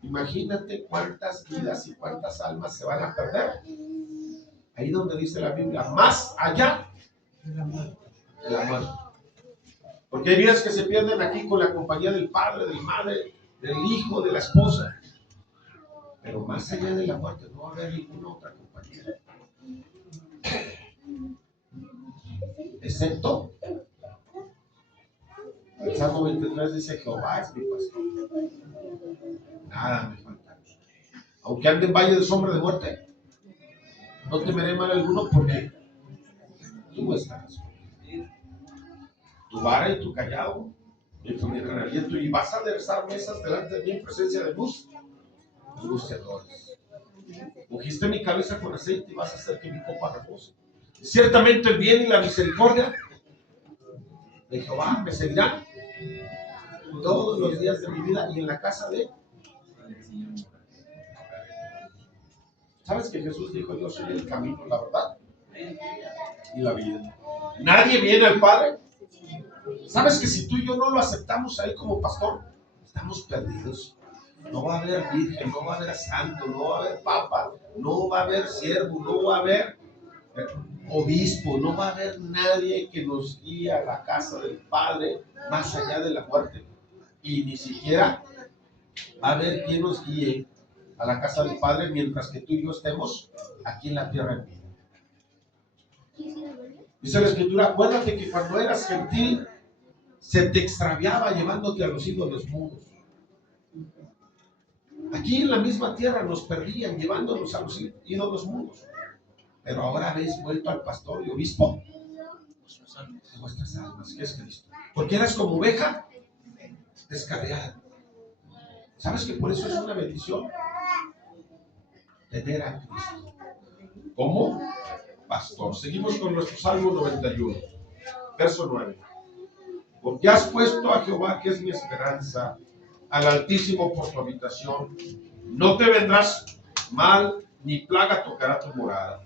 Imagínate cuántas vidas y cuántas almas se van a perder. Ahí donde dice la Biblia, más allá de la muerte. Porque hay vidas que se pierden aquí con la compañía del padre, del madre, del hijo, de la esposa. Pero más allá de la muerte no va a haber ninguna otra compañía. Excepto, el Salmo 23 dice: Jehová es mi pastor. Nada me falta. Aunque ande en valle de sombra de muerte, no temeré mal alguno, porque tú estás conmigo. Tu vara y tu callado me infundirán aliento, y vas a aderezar mesas delante de mí en presencia de luz y buceadores. Ungiste mi cabeza con aceite y vas a hacer que mi copa repose. Ciertamente el bien y la misericordia de Jehová me seguirán todos los días de mi vida, y en la casa de... ¿Sabes que Jesús dijo: yo soy el camino, la verdad y la vida? Nadie viene al Padre. ¿Sabes que si tú y yo no lo aceptamos a Él como pastor, estamos perdidos? No va a haber virgen, no va a haber santo, no va a haber papa, no va a haber siervo, no va a haber obispo, no va a haber nadie que nos guíe a la casa del Padre más allá de la muerte. Y ni siquiera va a haber quien nos guíe a la casa del Padre mientras que tú y yo estemos aquí en la tierra en vida. Dice la Escritura: acuérdate que cuando eras gentil se te extraviaba llevándote a los ídolos mudos. Aquí en la misma tierra nos perdían llevándonos a los ídolos mudos. Pero ahora habéis vuelto al pastor y obispo de vuestras almas, que es Cristo. Porque eras como oveja descarriada. ¿Sabes que por eso es una bendición tener a Cristo como pastor? Seguimos con nuestro Salmo 91, verso 9. Porque has puesto a Jehová, que es mi esperanza, al Altísimo por tu habitación. No te vendrás mal, ni plaga tocará tu morada.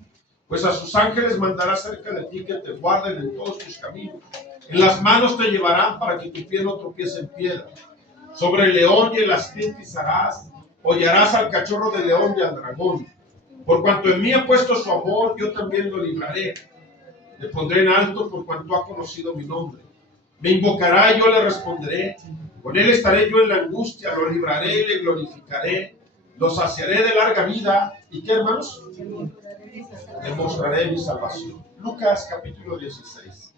Pues a sus ángeles mandará cerca de ti, que te guarden en todos tus caminos. En las manos te llevarán para que tu pie no tropiece en piedra. Sobre el león y el aspid pisarás, hollarás al cachorro del león y al dragón. Por cuanto en mí ha puesto su amor, yo también lo libraré. Le pondré en alto por cuanto ha conocido mi nombre. Me invocará y yo le responderé. Con él estaré yo en la angustia, lo libraré y le glorificaré. Lo saciaré de larga vida. ¿Y qué, hermanos? Le mostraré mi salvación. Lucas capítulo 16.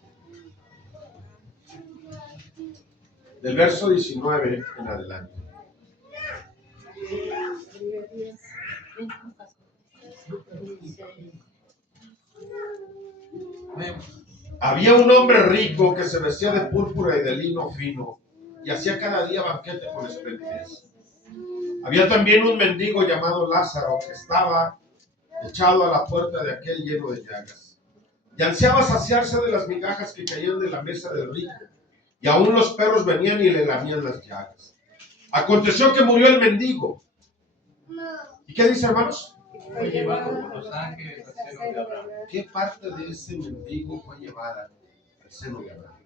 Del verso 19 en adelante. Había un hombre rico que se vestía de púrpura y de lino fino y hacía cada día banquete con esplendidez. Había también un mendigo llamado Lázaro que estaba echado a la puerta de aquel lleno de llagas, y ansiaba saciarse de las migajas que caían de la mesa del rico, y aún los perros venían y le lamían las llagas. Aconteció que murió el mendigo. ¿Y qué dice, hermanos? Fue llevado por los ángeles al seno de Abraham. ¿Qué parte de ese mendigo fue llevada al seno de Abraham?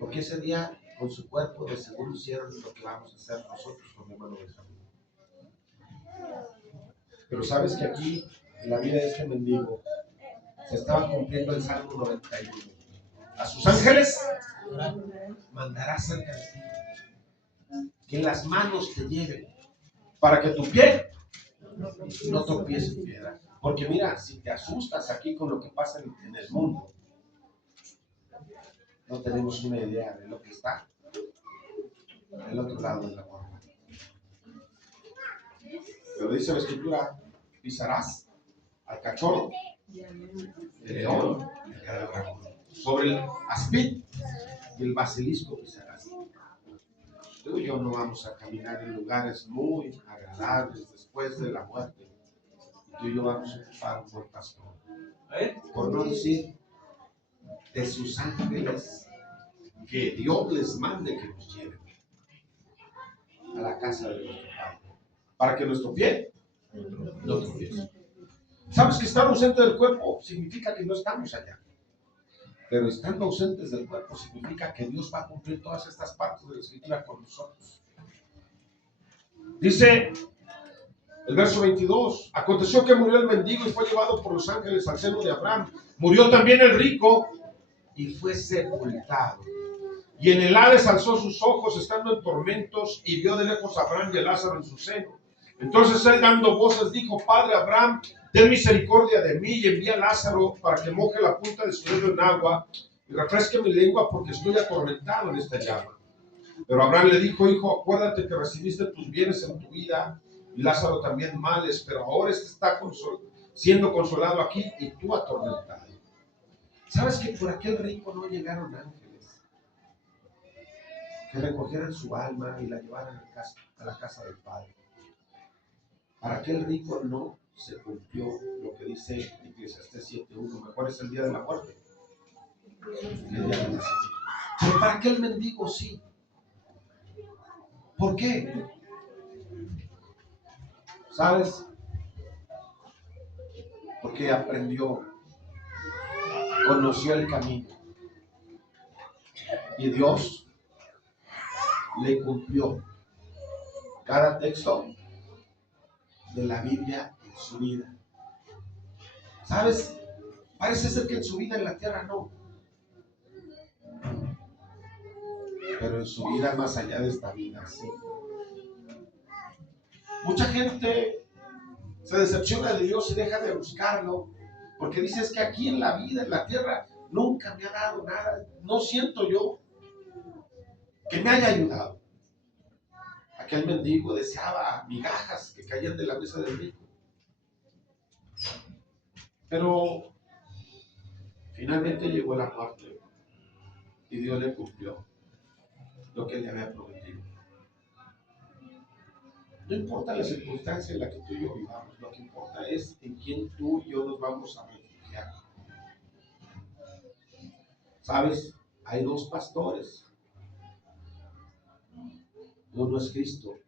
Porque ese día con su cuerpo de seguro hicieron lo que vamos a hacer nosotros con mi hermano Benjamín. Pero sabes que aquí en la vida de este mendigo se estaba cumpliendo el Salmo 91. A sus ángeles mandará cerca de ti, que en las manos te lleven, para que tu pie no tropiece en piedra. Porque mira, si te asustas aquí con lo que pasa en el mundo, no tenemos una idea de lo que está del otro lado de la puerta. Pero dice la Escritura: pisarás al cachorro, el león y el dragón. Sobre el aspid y el basilisco pisarás. Tú y yo no vamos a caminar en lugares muy agradables después de la muerte. Tú y yo vamos a ocupar un buen pastor. Por no decir de sus ángeles, que Dios les mande que nos lleven a la casa de nuestro Padre, para que nuestro pie no tropiece. ¿Sabes que estar ausente del cuerpo significa que no estamos allá? Pero estando ausentes del cuerpo significa que Dios va a cumplir todas estas partes de la Escritura con nosotros. Dice el verso 22: aconteció que murió el mendigo y fue llevado por los ángeles al seno de Abraham. Murió también el rico y fue sepultado Y en el Hades alzó sus ojos estando en tormentos y vio de lejos a Abraham y a Lázaro en su seno. Entonces él dando voces dijo: Padre Abraham, ten misericordia de mí y envía a Lázaro para que moje la punta de su dedo en agua y refresque mi lengua porque estoy atormentado en esta llama. Pero Abraham le dijo: Hijo, acuérdate que recibiste tus bienes en tu vida y Lázaro también males, pero ahora este está siendo consolado aquí y tú atormentado. ¿Sabes que por aquel rico no llegaron ángeles que recogieran su alma y la llevaran a la casa del Padre? Para aquel rico no se cumplió lo que dice Eclesiastés 7:1: mejor es el día de la muerte que el día de la nacimiento. Pero para aquel mendigo sí. ¿Por qué? ¿Sabes? Porque aprendió, conoció el camino y Dios le cumplió cada texto de la Biblia en su vida. ¿Sabes? Parece ser que en su vida en la tierra no, pero en su vida más allá de esta vida sí. Mucha gente se decepciona de Dios y deja de buscarlo porque dices que aquí en la vida, en la tierra, nunca me ha dado nada. No siento yo que me haya ayudado. Aquel mendigo deseaba migajas que caían de la mesa del rico. Pero finalmente llegó la muerte y Dios le cumplió lo que le había prometido. No importa la circunstancia en la que tú y yo vivamos, lo que importa es en quién tú y yo nos vamos a refugiar. ¿Sabes? Hay dos pastores. Uno es Cristo,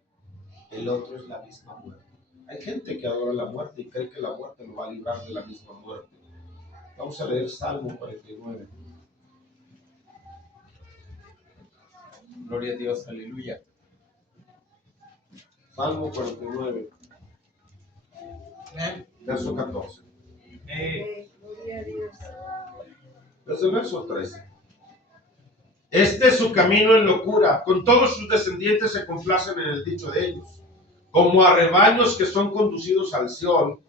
el otro es la misma muerte. Hay gente que adora la muerte y cree que la muerte lo va a librar de la misma muerte. Vamos a leer Salmo 49. Gloria a Dios, aleluya. Salmo 49, verso 14. Gloria a Dios. Desde el verso 13. Este es su camino en locura, con todos sus descendientes se complacen en el dicho de ellos. Como a rebaños que son conducidos al Seol.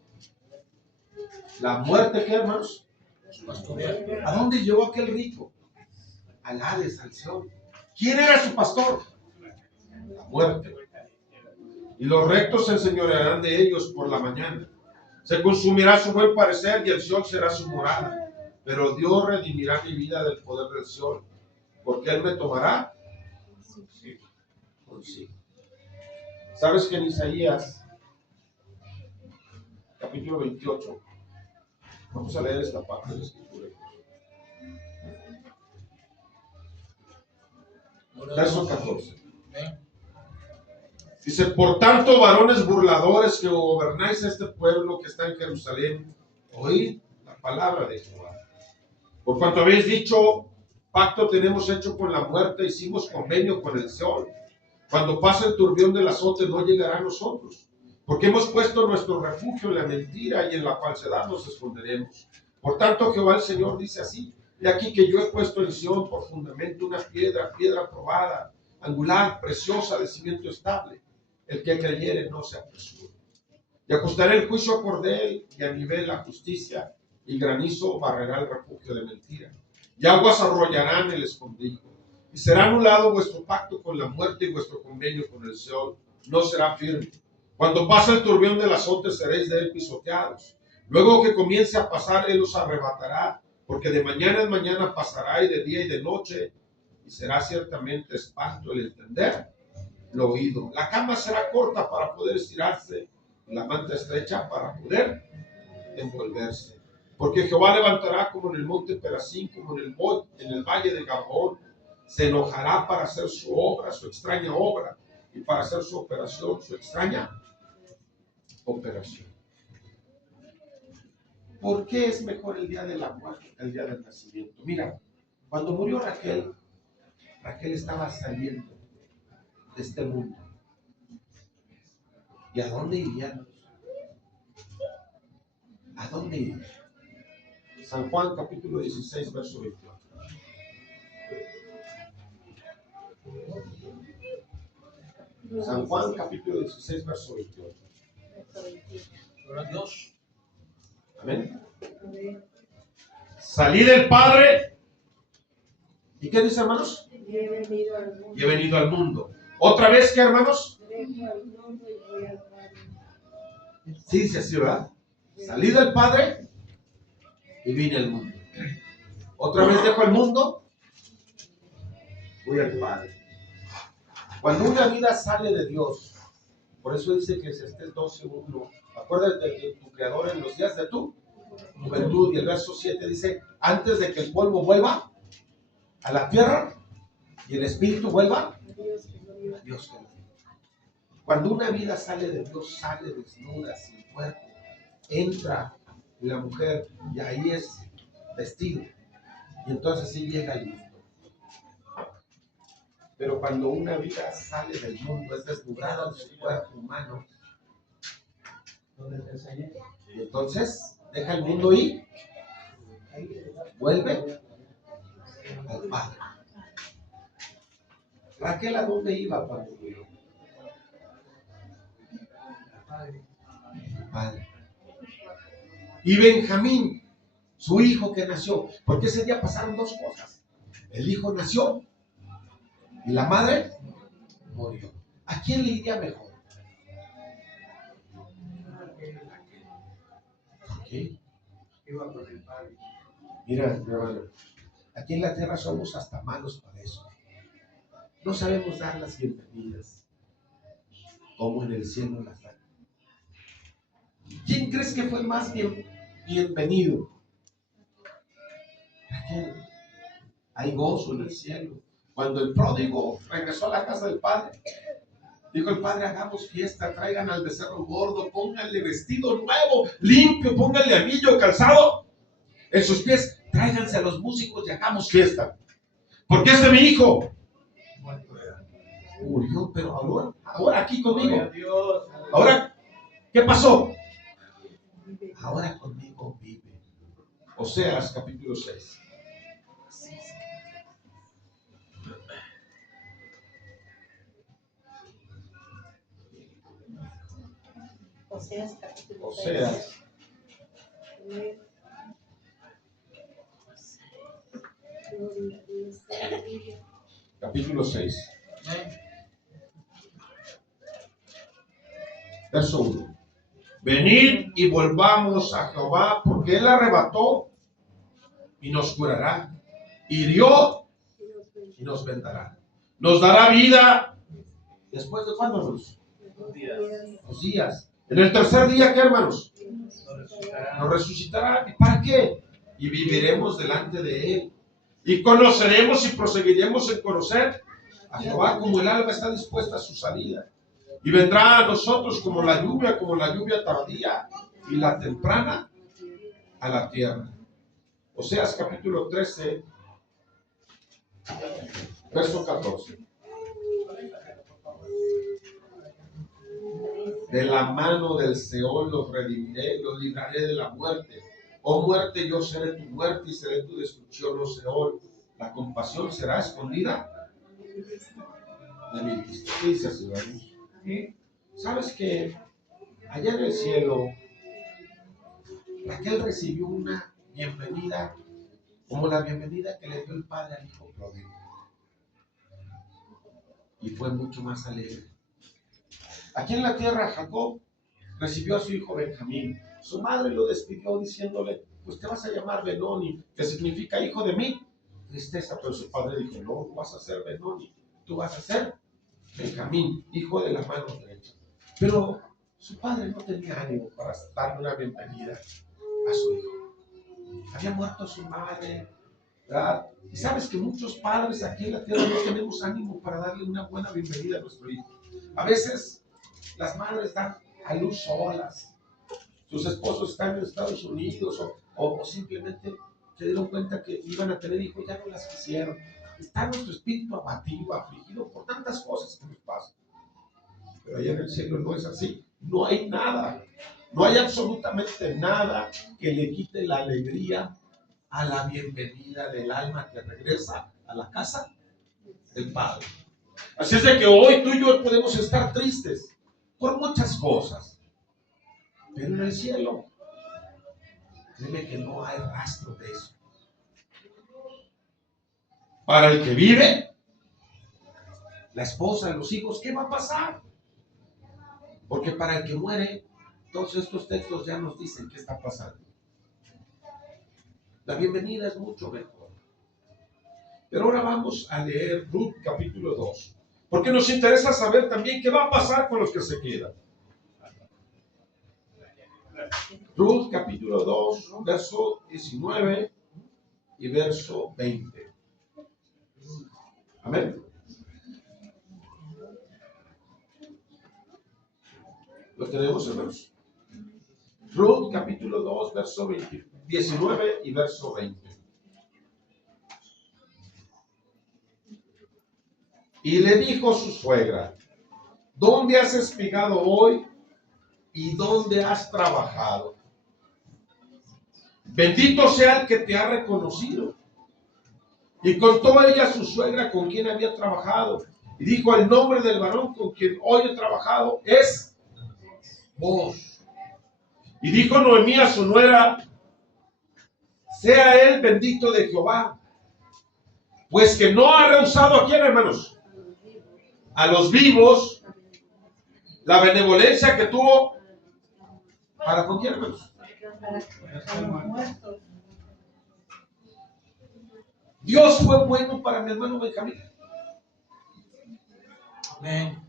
La muerte, ¿qué hermanos? ¿A dónde llevó aquel rico? Al Hades, al Seol. ¿Quién era su pastor? La muerte. Y los rectos se enseñorearán de ellos por la mañana. Se consumirá su buen parecer y el Seol será su morada. Pero Dios redimirá mi vida del poder del Seol, porque Él me tomará consigo. ¿Sabes que en Isaías, capítulo 28, vamos a leer esta parte de la escritura? Verso 14. Dice: por tanto, varones burladores que gobernáis este pueblo que está en Jerusalén, oíd la palabra de Jehová. Por cuanto habéis dicho: pacto tenemos hecho con la muerte, hicimos convenio con el Seol. Cuando pase el turbión del azote no llegará a nosotros, porque hemos puesto nuestro refugio en la mentira y en la falsedad nos esconderemos. Por tanto, Jehová el Señor dice así: he aquí que yo he puesto en Sión por fundamento una piedra, piedra probada, angular, preciosa, de cimiento estable. El que creyere no se apresure. Y ajustaré el juicio a cordel y a nivel la justicia, y granizo barrerá el refugio de mentira. Y aguas arrollarán el escondrijo. Y será anulado vuestro pacto con la muerte y vuestro convenio con el Seol no será firme. Cuando pase el turbión del azote seréis de él pisoteados. Luego que comience a pasar, él os arrebatará, porque de mañana en mañana pasará y de día y de noche, y será ciertamente espanto el entender lo oído. La cama será corta para poder estirarse, y la manta estrecha para poder envolverse. Porque Jehová levantará como en el monte Perazín, como en el valle de Gabaón. Se enojará para hacer su obra, su extraña obra, y para hacer su operación, su extraña operación. ¿Por qué es mejor el día de la muerte que el día del nacimiento? Mira, cuando murió Raquel, Raquel estaba saliendo de este mundo. ¿Y a dónde irían? ¿A dónde irían? San Juan capítulo 16, verso 28. San Juan capítulo 16, verso 28. Gloria a Dios. Amén. Salí del Padre. ¿Y qué dice, hermanos? Y he venido al mundo. Y he venido al mundo. ¿Otra vez qué, hermanos? Dejo al mundo y voy al Padre. Sí, dice así, ¿verdad? Salí del Padre y vine al mundo. Otra vez dejo el mundo, voy al Padre. Cuando una vida sale de Dios, por eso dice que si estés 12:1, acuérdate de tu Creador en los días de tu juventud. Y el verso 7 dice, antes de que el polvo vuelva a la tierra y el espíritu vuelva Dios que no dio. a Dios que lo dio. Cuando una vida sale de Dios, sale desnuda, sin cuerpo, entra la mujer y ahí es vestido. Y entonces sí llega el mundo. Pero cuando una vida sale del mundo, es desnudada de su cuerpo humano, y entonces deja el mundo y vuelve al Padre. Raquel, ¿a dónde iba cuando murió? Al Padre. Y Benjamín, su hijo que nació, porque ese día pasaron dos cosas. El hijo nació y la madre murió. ¿A quién le iría mejor? ¿Por qué? Iba con el Padre. Mira, mi hermano, aquí en la tierra somos hasta malos para eso. No sabemos dar las bienvenidas, como en el cielo las dan. ¿Quién crees que fue más bienvenido? Raquel. Hay gozo en el cielo. Cuando el pródigo regresó a la casa del padre, dijo el padre, hagamos fiesta, traigan al becerro gordo, pónganle vestido nuevo, limpio, pónganle anillo, calzado en sus pies, tráiganse a los músicos y hagamos fiesta. Porque este mi hijo murió, pero ahora aquí conmigo. Ahora, ¿qué pasó? Ahora conmigo vive. Oseas capítulo 6. Oseas capítulo 6. Oseas Gloria a Dios. capítulo 6. Verso 1. Venid y volvamos a Jehová, porque Él arrebató y nos curará, hirió y nos vendará. Nos dará vida. ¿Después de cuándo, hermanos? Los días. En el tercer día, ¿qué, hermanos? Nos resucitará. ¿Y para qué? Y viviremos delante de Él. Y conoceremos y proseguiremos en conocer a Jehová como el alba está dispuesta a su salida. Y vendrá a nosotros como la lluvia tardía y la temprana a la tierra. Oseas capítulo 13, verso 14. De la mano del Seol los redimiré, los libraré de la muerte. Oh muerte, yo seré tu muerte y seré tu destrucción, oh Seol. La compasión será escondida de mi vista. ¿Qué dice así, hermanos? ¿Sabes que allá en el cielo Raquel recibió una bienvenida como la bienvenida que le dio el padre al hijo pródigo? Y fue mucho más alegre. Aquí en la tierra Jacob recibió a su hijo Benjamín. Su madre lo despidió diciéndole, pues te vas a llamar Benoni, que significa hijo de mí. Tristeza, pero su padre dijo, no, tú vas a ser Benoni, tú vas a ser Benjamín, hijo de la mano derecha. Pero su padre no tenía ánimo para darle una bienvenida a su hijo. Había muerto su madre, ¿verdad? Y sabes que muchos padres aquí en la tierra no tenemos ánimo para darle una buena bienvenida a nuestro hijo. A veces las madres dan a luz solas, sus esposos están en Estados Unidos o simplemente se dieron cuenta que iban a tener hijos, ya no las quisieron. Está nuestro espíritu abatido, afligido por tantas cosas que nos pasan. Pero allá en el cielo no es así. No hay nada, no hay absolutamente nada que le quite la alegría a la bienvenida del alma que regresa a la casa del Padre. Así es de que hoy tú y yo podemos estar tristes por muchas cosas. Pero en el cielo, créeme que no hay rastro de eso. Para el que vive, la esposa, los hijos, ¿qué va a pasar? Porque para el que muere, todos estos textos ya nos dicen qué está pasando. La bienvenida es mucho mejor. Pero ahora vamos a leer Ruth capítulo 2. Porque nos interesa saber también qué va a pasar con los que se quedan. Ruth capítulo 2, verso 19 y verso 20. Amén. ¿Lo tenemos, hermanos? Ruth capítulo 2, verso 19 y verso 20. Y le dijo su suegra: ¿dónde has espigado hoy y dónde has trabajado? Bendito sea el que te ha reconocido. Y contó ella a su suegra con quien había trabajado. Y dijo: el nombre del varón con quien hoy he trabajado es Booz. Y dijo Noemí a su nuera: sea él bendito de Jehová, pues que no ha rehusado ¿a quién, hermanos? A los vivos, la benevolencia que tuvo para con quién, hermanos. Para los muertos. Dios fue bueno para mi hermano Benjamín. Amén.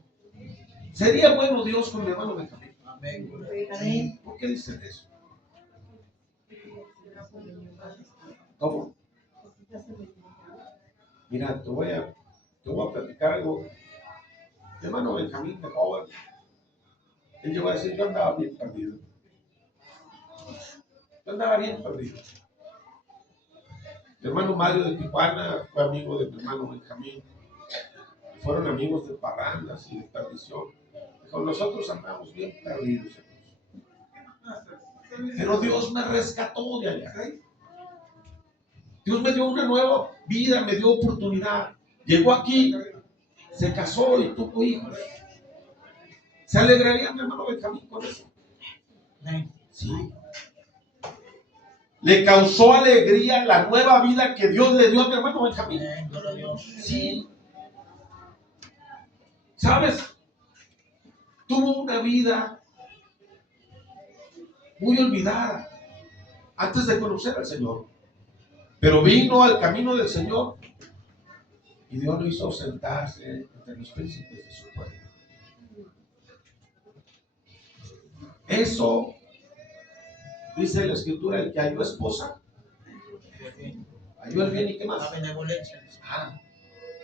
¿Sería bueno Dios con mi hermano Benjamín? Amén. ¿Por qué dicen eso? ¿Cómo? Mira, te voy a platicar algo. Mi hermano Benjamín, de joven, él llegó a decir: yo andaba bien perdido. Yo andaba bien perdido. Mi hermano Mario de Tijuana fue amigo de mi hermano Benjamín. Y fueron amigos de parrandas y de perdición. Dijo: nosotros andamos bien perdidos, hermanos. Pero Dios me rescató de allá. Dios me dio una nueva vida, me dio oportunidad. Llegó aquí, se casó y tuvo hijos. ¿Se alegraría mi hermano Benjamín con eso? Sí. Le causó alegría la nueva vida que Dios le dio a mi hermano Benjamín. Sí. ¿Sabes? Tuvo una vida muy olvidada antes de conocer al Señor. Pero vino al camino del Señor y Dios lo hizo sentarse entre los príncipes de su pueblo. Eso dice la Escritura: el que halló esposa, halló el bien y qué más. La benevolencia. Ah,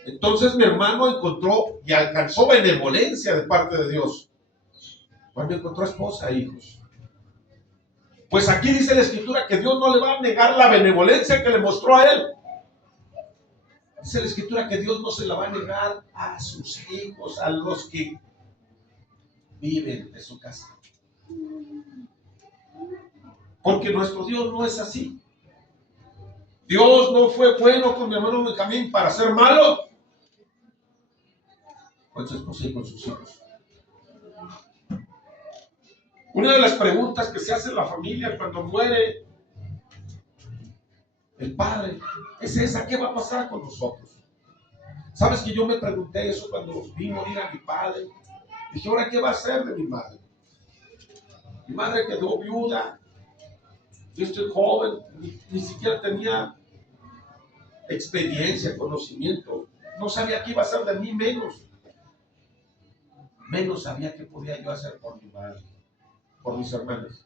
entonces mi hermano encontró y alcanzó benevolencia de parte de Dios cuando encontró esposa e hijos. Pues aquí dice la Escritura que Dios no le va a negar la benevolencia que le mostró a él. Dice la Escritura que Dios no se la va a negar a sus hijos, a los que viven de su casa. Porque nuestro Dios no es así. Dios no fue bueno con mi hermano Benjamín para ser malo con su esposa y con sus hijos. Una de las preguntas que se hace en la familia cuando muere el padre es esa: ¿qué va a pasar con nosotros? ¿Sabes que yo me pregunté eso cuando vi morir a mi padre? Dije: ¿ahora qué va a hacer de mi madre? Mi madre quedó viuda. Yo estoy joven, ni siquiera tenía experiencia, conocimiento. No sabía qué iba a hacer de mí, menos sabía qué podía yo hacer por mi madre, por mis hermanos.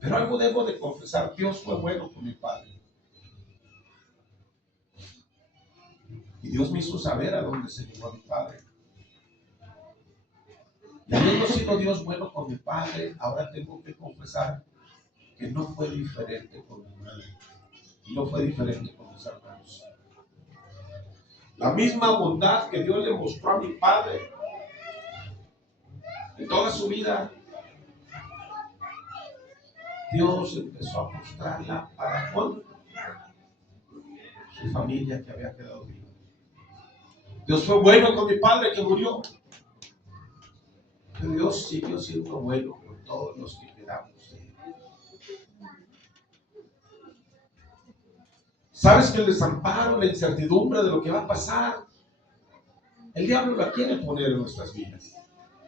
Pero algo debo de confesar: Dios fue bueno con mi padre. Y Dios me hizo saber a dónde se llevó a mi padre. Y habiendo sido Dios bueno con mi padre, ahora tengo que confesar que no fue diferente con mi madre. No fue diferente con mis hermanos. La misma bondad que Dios le mostró a mi padre en toda su vida, Dios empezó a mostrarla para con su familia que había quedado viva. Dios fue bueno con mi padre que murió. Pero Dios siguió siendo bueno con todos los que quedamos de Él. ¿Sabes que el desamparo, la incertidumbre de lo que va a pasar, el diablo la quiere poner en nuestras vidas,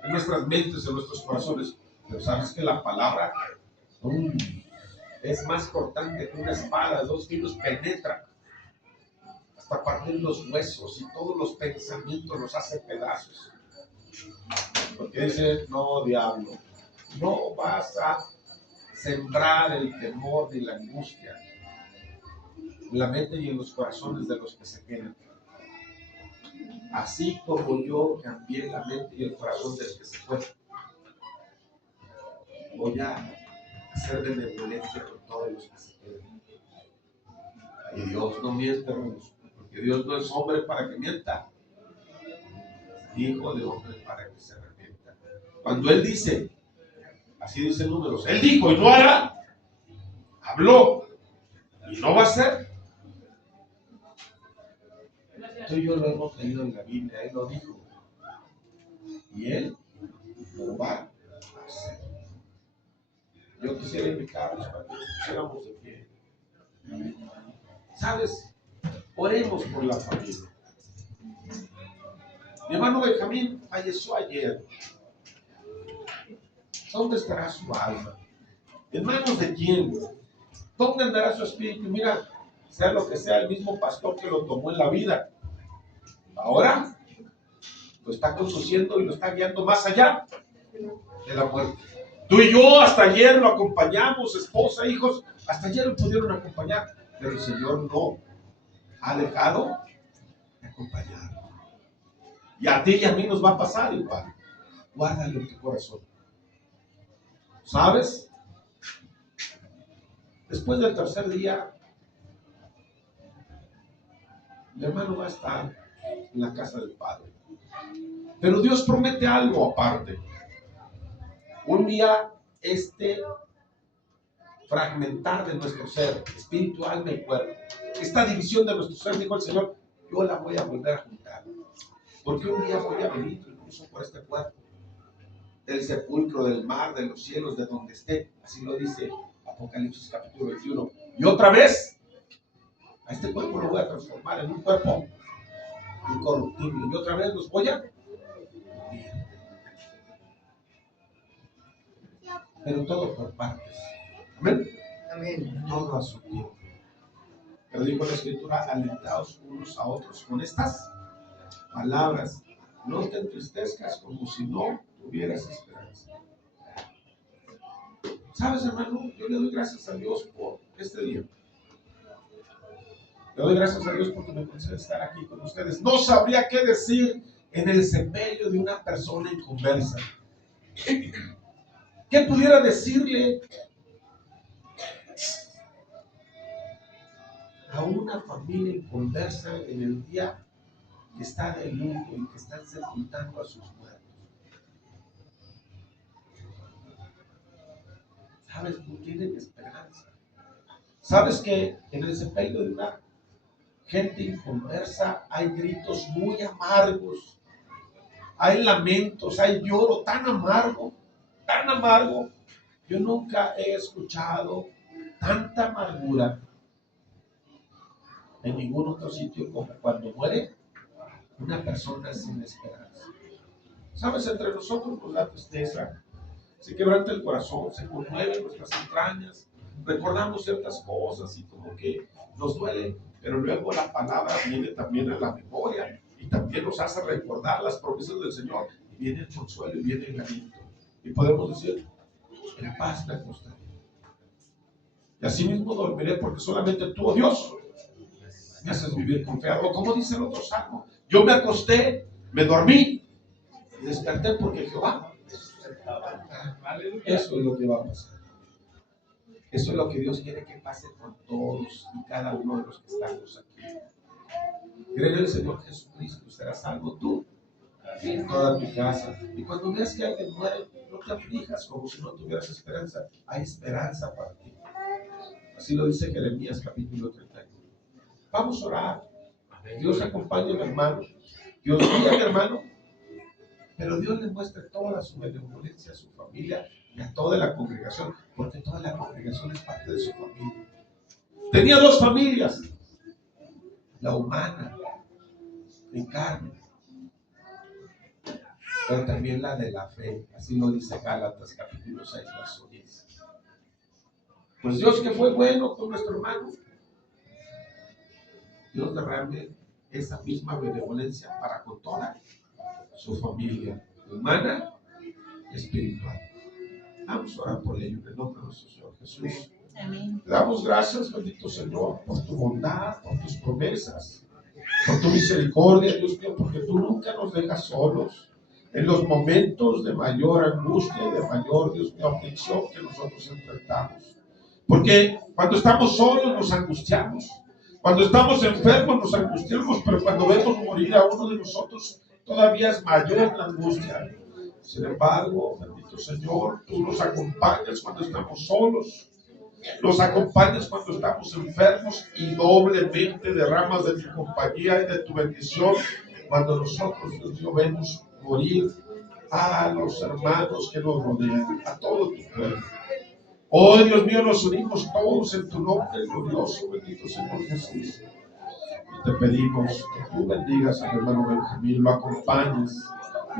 en nuestras mentes, en nuestros corazones? Pero sabes que la palabra es más cortante que una espada, 2 filos, penetra hasta partir los huesos y todos los pensamientos los hace pedazos. Porque dice, no, diablo, no vas a sembrar el temor ni la angustia en la mente y en los corazones de los que se quedan. Así como yo cambié la mente y el corazón del que se fue, voy a hacer benevolente con todos los que se quedan. Y Dios no miente, hermanos, porque Dios no es hombre para que mienta, hijo de hombre para que se arrepienta. Cuando Él dice, así dice Números, Él dijo y no hará, habló y no va a hacer. Tú y yo lo hemos leído en la Biblia, Él lo dijo y Él lo va a hacer. Yo quisiera invitarlos para que pusiéramos de pie. ¿Sabes? Oremos por la familia. Mi hermano Benjamín falleció ayer. ¿Dónde estará su alma? ¿En manos de quién? ¿Dónde andará su espíritu? Mira, sea lo que sea, el mismo pastor que lo tomó en la vida, ahora lo está conduciendo y lo está guiando más allá de la muerte. Tú y yo hasta ayer lo acompañamos, esposa, hijos, hasta ayer lo pudieron acompañar, pero el Señor no ha dejado de acompañar. Y a ti y a mí nos va a pasar igual. Guárdalo en tu corazón. ¿Sabes? Después del tercer día, mi hermano va a estar en la casa del Padre. Pero Dios promete algo aparte. Un día fragmentar de nuestro ser, espíritu, alma y cuerpo, esta división de nuestro ser, dijo el Señor, yo la voy a volver a juntar. Porque un día voy a venir incluso por este cuerpo, del sepulcro, del mar, de los cielos, de donde esté. Así lo dice Apocalipsis capítulo 21. Y otra vez, a este cuerpo lo voy a transformar en un cuerpo incorruptible. Y otra vez los voy a unir. Pero todo por partes. Amén. Amén. Todo a su tiempo. Pero dijo la Escritura, alentaos unos a otros con estas palabras. No te entristezcas como si no tuvieras esperanza. ¿Sabes, hermano? Yo le doy gracias a Dios por este día. Le doy gracias a Dios porque me concede estar aquí con ustedes. No sabría qué decir en el sepelio de una persona inconversa. ¿Qué pudiera decirle a una familia inconversa en el día que está de luto y que están sepultando a sus muertos? ¿Sabes? No tienen esperanza. ¿Sabes que en el sepelio de una gente inconversa hay gritos muy amargos? Hay lamentos, hay lloro tan amargo, tan amargo. Yo nunca he escuchado tanta amargura en ningún otro sitio como cuando muere una persona sin esperanza. ¿Sabes? Entre nosotros nos da tristeza, se quebranta el corazón, se conmueven nuestras entrañas, recordamos ciertas cosas y como que nos duele, pero luego la palabra viene también a la memoria y también nos hace recordar las promesas del Señor, y viene el consuelo y viene el aliento, y podemos decir, en paz me acostaré, y así mismo dormiré, porque solamente tú, oh Dios, me haces vivir confiado. O como dice el otro salmo, yo me acosté, me dormí y desperté porque Jehová. Eso es lo que va a pasar. Eso es lo que Dios quiere que pase con todos y cada uno de los que estamos aquí. Cree en el Señor Jesucristo, serás salvo tú y toda tu casa. Y cuando veas que alguien muere, no te aflijas como si no tuvieras esperanza. Hay esperanza para ti. Así lo dice Jeremías capítulo 31. Vamos a orar. Dios acompañe a mi hermano. Dios guía, mi hermano, pero Dios le muestra toda su benevolencia a su familia y a toda la congregación, porque toda la congregación es parte de su familia. Tenía dos familias, la humana, en carne, pero también la de la fe, así lo dice Gálatas capítulo 6, verso 10. Pues Dios, que fue bueno con nuestro hermano, Dios derrame esa misma benevolencia para con toda su familia, humana y espiritual. Vamos a orar por ello en el nombre de nuestro Señor Jesús. Amén. Te damos gracias, bendito Señor, por tu bondad, por tus promesas, por tu misericordia, Dios mío, porque tú nunca nos dejas solos en los momentos de mayor angustia y de mayor, Dios mío, aflicción que nosotros enfrentamos. Porque cuando estamos solos nos angustiamos, cuando estamos enfermos nos angustiamos, pero cuando vemos morir a uno de nosotros todavía es mayor la angustia. Sin embargo, bendito Señor, tú nos acompañas cuando estamos solos, nos acompañas cuando estamos enfermos y doblemente derramas de tu compañía y de tu bendición cuando nosotros, Dios mío, vemos morir a los hermanos que nos rodean, a todo tu pueblo. Oh Dios mío, nos unimos todos en tu nombre glorioso, bendito Señor Jesús. Y te pedimos que tú bendigas al hermano Benjamín, lo acompañes,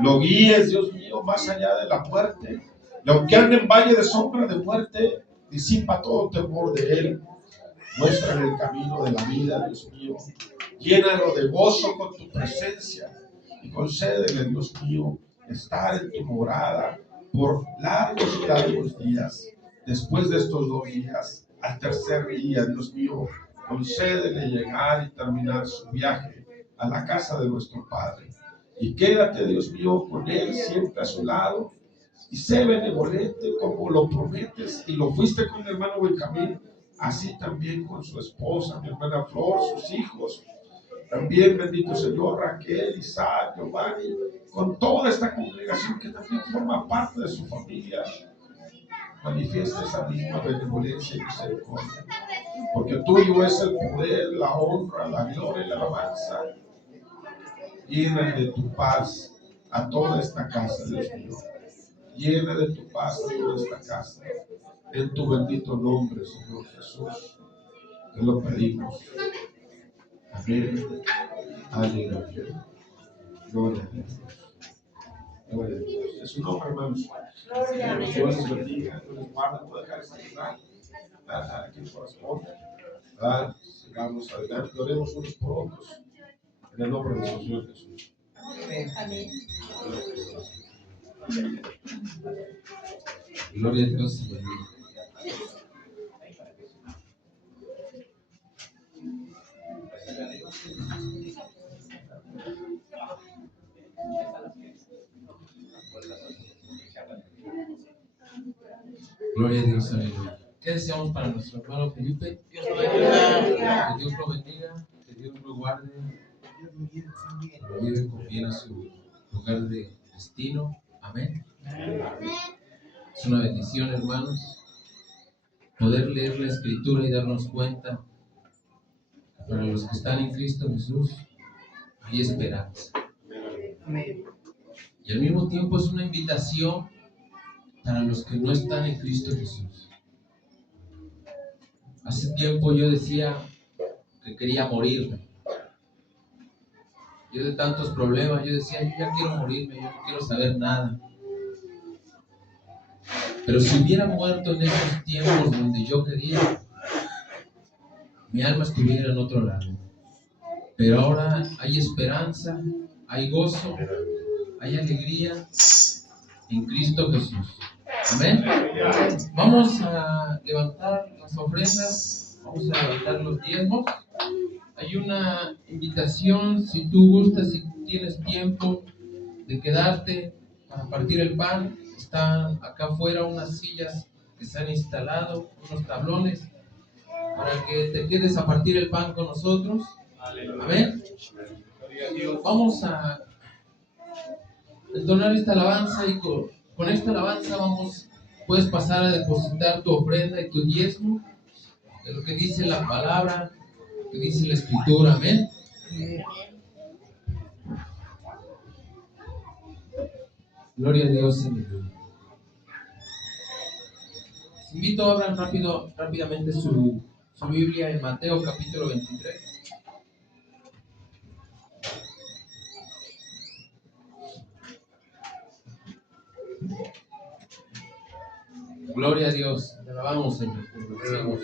lo guíes, Dios mío, más allá de la muerte. Y aunque ande en valle de sombra de muerte, disipa todo temor de él. Muéstrale el camino de la vida, Dios mío. Llénalo de gozo con tu presencia y concédele, Dios mío, estar en tu morada por largos y largos días. Después de estos 2 días, al tercer día, Dios mío, concédele llegar y terminar su viaje a la casa de nuestro Padre. Y quédate, Dios mío, con él siempre a su lado. Y sé benevolente como lo prometes y lo fuiste con mi hermano Benjamín, así también con su esposa, mi hermana Flor, sus hijos. También, bendito Señor, Raquel, Isaac, Giovanni, con toda esta congregación que también forma parte de su familia. Manifiesta esa misma benevolencia y misericordia, porque tuyo es el poder, la honra, la gloria y la alabanza. Llena de tu paz a toda esta casa, Dios mío. Llena de tu paz a toda esta casa. En tu bendito nombre, Señor Jesús, te lo pedimos. Amén. Aleluya. Gloria a Dios. Gloria a Dios. Es su nombre, hermanos. Dios les bendiga, Dios les guarde. Puede dejar esta lugar a quien corresponde. Sigamos adelante, oremos unos por otros. En el nombre de nuestro Señor Jesús. Amén. Gloria a Dios. Gloria a Dios, aleluya. ¿Qué deseamos para nuestro hermano Felipe? Dios lo bendiga. Que Dios lo bendiga, que Dios lo guarde, lo lleve con bien a su lugar de destino. Amén. Es una bendición, hermanos, poder leer la Escritura y darnos cuenta que para los que están en Cristo Jesús hay esperanza. Y al mismo tiempo es una invitación para los que no están en Cristo Jesús. Hace tiempo yo decía que quería morirme. Yo de tantos problemas, yo decía, yo ya quiero morirme, yo no quiero saber nada. Pero si hubiera muerto en esos tiempos donde yo quería, mi alma estuviera en otro lado. Pero ahora hay esperanza, hay gozo, hay alegría en Cristo Jesús. Amén. Vamos a levantar las ofrendas, vamos a levantar los diezmos. Hay una invitación, si tú gustas, si tienes tiempo de quedarte para partir el pan. Están acá afuera unas sillas que se han instalado, unos tablones, para que te quedes a partir el pan con nosotros. Amén. Vamos a entonar esta alabanza y con esta alabanza puedes pasar a depositar tu ofrenda y tu diezmo de lo que dice la palabra, que dice la Escritura. Amén. Gloria a Dios en el mundo. Les invito a abrir rápidamente su Biblia en Mateo capítulo 23. Gloria a Dios. Te alabamos, Señor. Te bendecimos.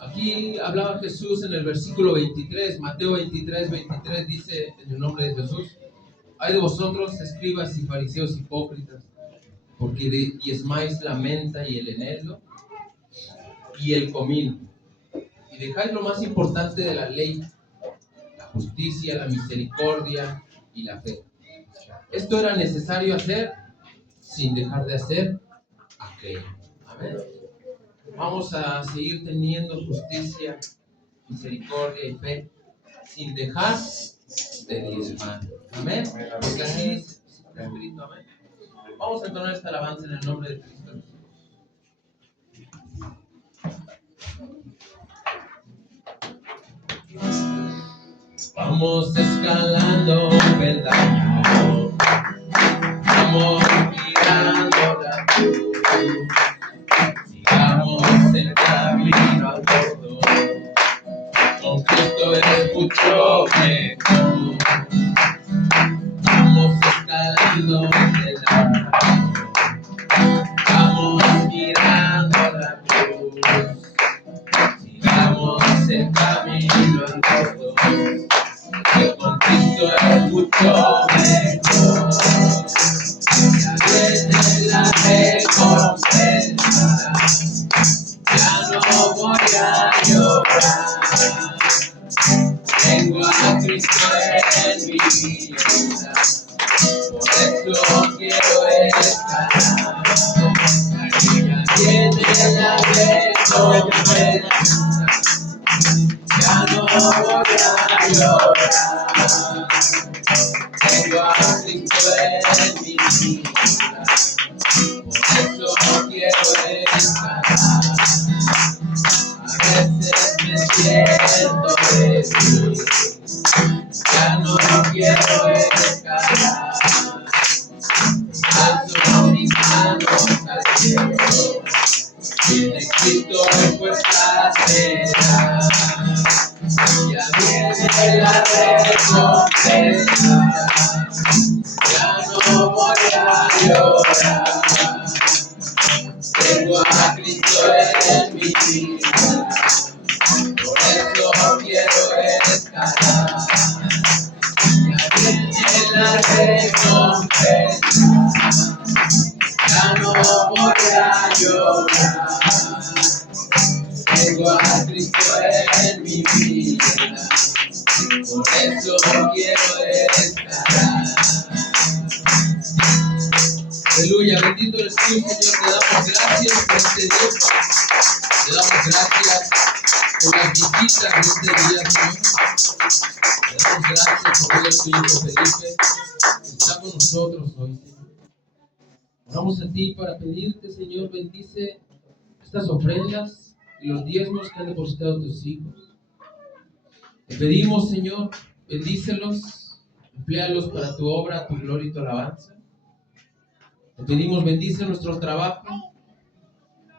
Aquí hablaba Jesús en el versículo 23, Mateo 23, 23 dice en el nombre de Jesús: ay de vosotros, escribas y fariseos hipócritas, porque diezmáis la menta y el eneldo y el comino, y dejáis lo más importante de la ley, la justicia, la misericordia y la fe. Esto era necesario hacer sin dejar de hacer aquello. Amén. Vamos a seguir teniendo justicia, misericordia y fe sin dejar de diezmar. Amén. Porque así está escrito. Amén. Vamos a entonar esta alabanza en el nombre de Cristo Jesús. Vamos escalando peldaño, vamos mirando la cruz, sigamos el camino al bordo, con Cristo es mucho mejor. Vamos escalando peldaño, vamos mirando la cruz, sigamos el camino al bordo, que con Cristo es mucho mejor. Ya viene la recompensa, ya no voy a llorar. Tengo a Cristo en mi vida, por eso quiero estar. Ya viene la recompensa, ya no voy a llorar. Tengo a Cristo en mi vida, por eso quiero estar. A veces me siento débil, ya no quiero escapar. Alzo mis manos al cielo, viene Cristo en fuerzas me da. Ya viene la recompensa, ya no voy a llorar. Tengo a Cristo en mi vida, por eso quiero estar. Ya viene la recompensa, ya no voy a llorar. Tengo a Cristo en mi vida, por eso quiero estar. Aleluya, bendito eres tú, Señor. Te damos gracias por este día. Te damos gracias por las visitas de este día, Señor. Te damos gracias por ver a tu hijo Felipe, que está con nosotros hoy, Señor. Oramos a ti para pedirte, Señor, bendice estas ofrendas y los diezmos que han depositado tus hijos. Te pedimos, Señor, bendícelos, empléalos para tu obra, tu gloria y tu alabanza. Te pedimos, bendice nuestro trabajo,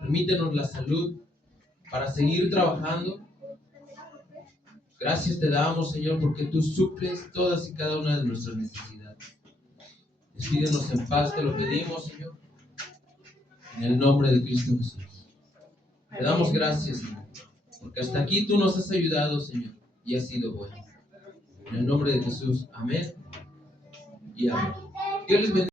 permítenos la salud para seguir trabajando. Gracias te damos, Señor, porque tú suples todas y cada una de nuestras necesidades. Despídenos en paz, te lo pedimos, Señor, en el nombre de Cristo Jesús. Te damos gracias, Señor, porque hasta aquí tú nos has ayudado, Señor, y has sido bueno. En el nombre de Jesús, amén y amén. Dios les bendiga.